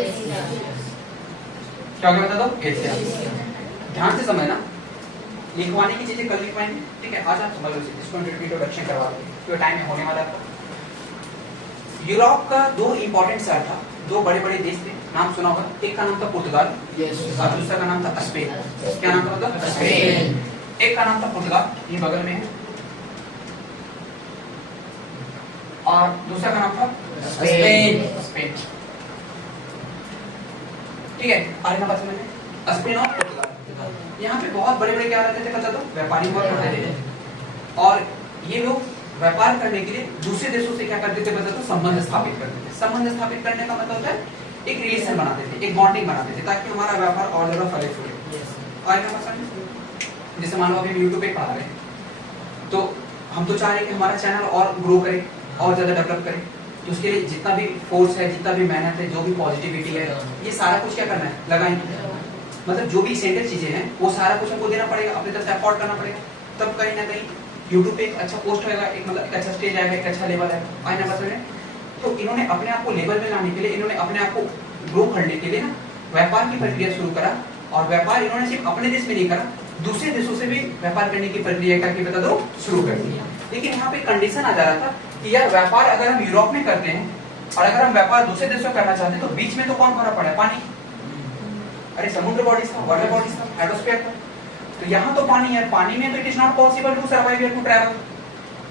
क्या हो गया बता दो, एशिया। ध्यान से समझना, लिखवाने की चीजें कल लिखवाएंगे, ठीक है। आज आप समझ लो इसको इंट्रोडक्शन करवा देंगे, तो टाइम में होने वाला था। यूरोप का दो इंपॉर्टेंट शहर था, दो बड़े बड़े देश थे, नाम सुना होगा। एक का नाम था पुर्तगाल और दूसरा का नाम था स्पेन। क्या नाम था, स्पेन। एक का नाम था पुर्तगाल, ये बगल में है, और दूसरा का नाम था स्पेन। ठीक है, आगे ना बात समझ में, स्पेन और पुर्तगाल। यहाँ पे बहुत बड़े बड़े क्या रहते थे पता दो, व्यापारी हुआ करते थे, और ये लोग व्यापार करने के लिए दूसरे देशों से क्या करते थे बता दो, संबंध स्थापित करते थे। संबंध स्थापित करने का मतलब होता है एक रिलेशन बनाते थे, एक बॉन्डिंग बनाते थे, ताकि हमारा व्यापार और ज्यादा फले फूले। आगे ना बात, जैसे मान लो अभी यूट्यूब पे पढ़ा रहे हैं तो हम तो चाह रहे हैं कि हमारा चैनल और ग्रो करे और ज्यादा डेवलप करे, तो उसके लिए जितना भी फोर्स है, जितना भी मेहनत है, जो भी पॉजिटिविटी है, ये सारा कुछ क्या करना है, लगाएंगे। मतलब जो भी एसेंशियल चीजें हैं वो सारा कुछ हमको देना पड़ेगा, अपनी तरफ से एफर्ट करना पड़ेगा, तब कहीं ना कहीं यूट्यूब पे एक अच्छा पोस्ट होगा, एक मतलब एक अच्छा स्टेज आएगा, एक अच्छा लेवल आएगा। आए ना बस में तो इन्होंने अपने आप को लेवल में लाने के लिए, इन्होंने अपने आप को ग्रो करने के लिए ना व्यापार की प्रक्रिया शुरू करा, और व्यापार इन्होंने सिर्फ अपने देश में नहीं करा, दूसरे देशों से भी व्यापार करने की प्रक्रिया करके बता दो शुरू कर दी। लेकिन यहाँ पे कंडीशन आ जा रहा था कि यार व्यापार अगर हम यूरोप में करते हैं और अगर हम व्यापार दूसरे देशों में करना चाहते हैं तो बीच में तो कौन भरा पड़ा है, पानी। अरे समुद्र बॉडीज था, वाटर बॉडीज था, एटमॉस्फेयर था, तो यहाँ तो पानी है, पानी में तो it is not possible to survive here, to travel.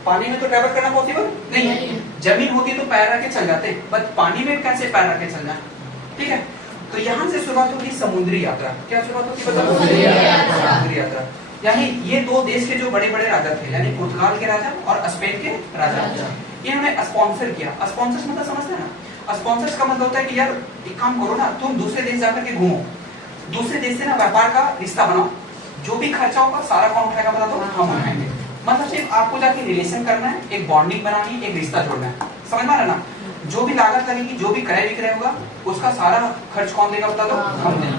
पानी में तो ट्रैवल करना पॉसिबल नहीं है। जमीन होती तो पैर रख के चल जाते, बट पानी में कैसे पैर रख के चल जाए, ठीक है। तो यहाँ से शुरुआत होगी समुद्री यात्रा। क्या शुरुआत होती है, समुद्री यात्रा। यानी ये दो देश के जो बड़े बड़े राजा थे, यानी पुर्तगाल के राजा और स्पेन के राजा, इन्होंने स्पॉन्सर किया। स्पॉन्सर मतलब समझते हैं ना, और स्पॉन्सर्स का मतलब होता है कि यार एक काम करो ना, तुम दूसरे देश जाकर के घूमो, दूसरे देश से ना व्यापार का रिश्ता बनाओ, जो भी खर्चा होगा सारा कौन उठाएगा बता दो, हम उठाएंगे। मतलब सिर्फ आपको जाके रिलेशन करना है, एक बॉन्डिंग बनानी है, एक रिश्ता जोड़ना है, समझ में आ रहा ना। जो भी लागत लगेगी, जो भी क्रय विक्रय होगा, उसका सारा खर्च कौन देगा बता दो, हम देंगे।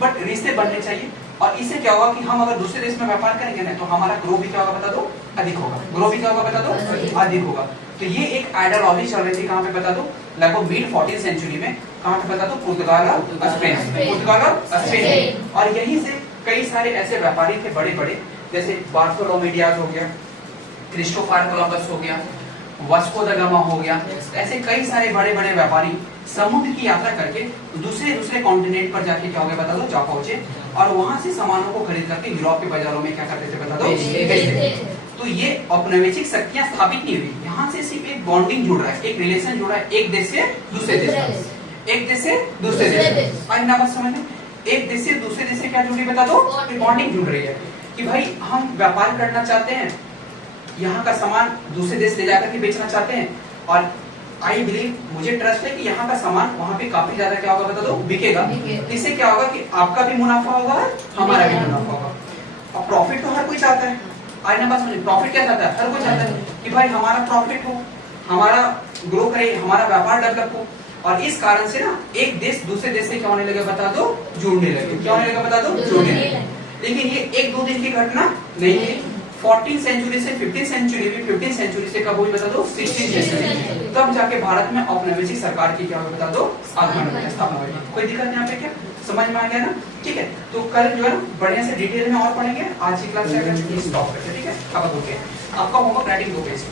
बट रिश्ते बनने चाहिए, और इससे क्या होगा कि हम अगर दूसरे देश में व्यापार करेंगे ना, तो हमारा ग्रो भी क्या होगा बता दो, अधिक होगा। ग्रो भी क्या होगा बता दो, अधिक होगा। तो ये एक आइडियोलॉजी चल रही थी, कहाँ पे बता दो, लगभग मिड 14th सेंचुरी में, कहाँ पे बता दो, पुर्तगाल और स्पेन, पुर्तगाल और स्पेन। और यहीं से कई सारे ऐसे व्यापारी थे बड़े बड़े, जैसे बार्थोलोमेव डियाज हो गया, क्रिस्टोफर कोलंबस हो गया, वास्को द गामा हो गया, ऐसे कई सारे बड़े बड़े व्यापारी समुद्र की यात्रा करके दूसरे कॉन्टिनेंट पर जाके क्या हो गया बता दो, जा पहुंचे, और वहां से सामानों को खरीद करके यूरोप के बाजारों में क्या करते थे बता दो, बेचते थे। तो ये औपनिवेशिक शक्तियां स्थापित नहीं हुई, यहाँ से सिर्फ एक बॉन्डिंग जुड़ रहा है, एक रिलेशन जुड़ रहा है, एक देश से दूसरे देश, एक देश से दूसरे देश। और ना बात समझ में, एक देश से दूसरे देश से क्या जुड़ रही बता दो, बॉन्डिंग जुड़ रही है कि भाई हम व्यापार करना चाहते हैं, यहाँ का सामान दूसरे देश ले जाकर के बेचना चाहते हैं, और आई बिलीव, मुझे ट्रस्ट है कि यहाँ का सामान वहाँ पे काफी ज्यादा क्या होगा बता दो, बिकेगा। इससे क्या होगा कि आपका भी मुनाफा होगा, हमारा भी मुनाफा होगा। और प्रॉफिट तो हर कोई चाहता है, आज ना बात समझिए, प्रॉफिट क्या चाहता है, हर कोई चाहता है कि भाई हमारा प्रॉफिट हो, हमारा ग्रो करे, हमारा व्यापार डेवलप हो। और इस कारण से ना एक देश दूसरे देश से क्या होने लगे बता दो, जुड़ने लगे। क्या होने लगे बता दो, जुड़ने लगे। लेकिन ये एक दो दिन की घटना नहीं है, 14th सेंचुरी से 15th सेंचुरी में, 15th सेंचुरी से कब हुई बता दो, 16th सेंचुरी, तब जाके भारत में औपनिवेशिक सरकार की क्या हुई बता दो, आगमन स्थापना हुई। कोई दिक्कत यहाँ पे क्या, समझ में आ गया ना, ठीक है। तो कल जो है ना बढ़िया से डिटेल में और पढ़ेंगे, आज की क्लास से स्टॉप करते, ठीक है। अब आपका होमवर्क राइटिंग 2 पेज।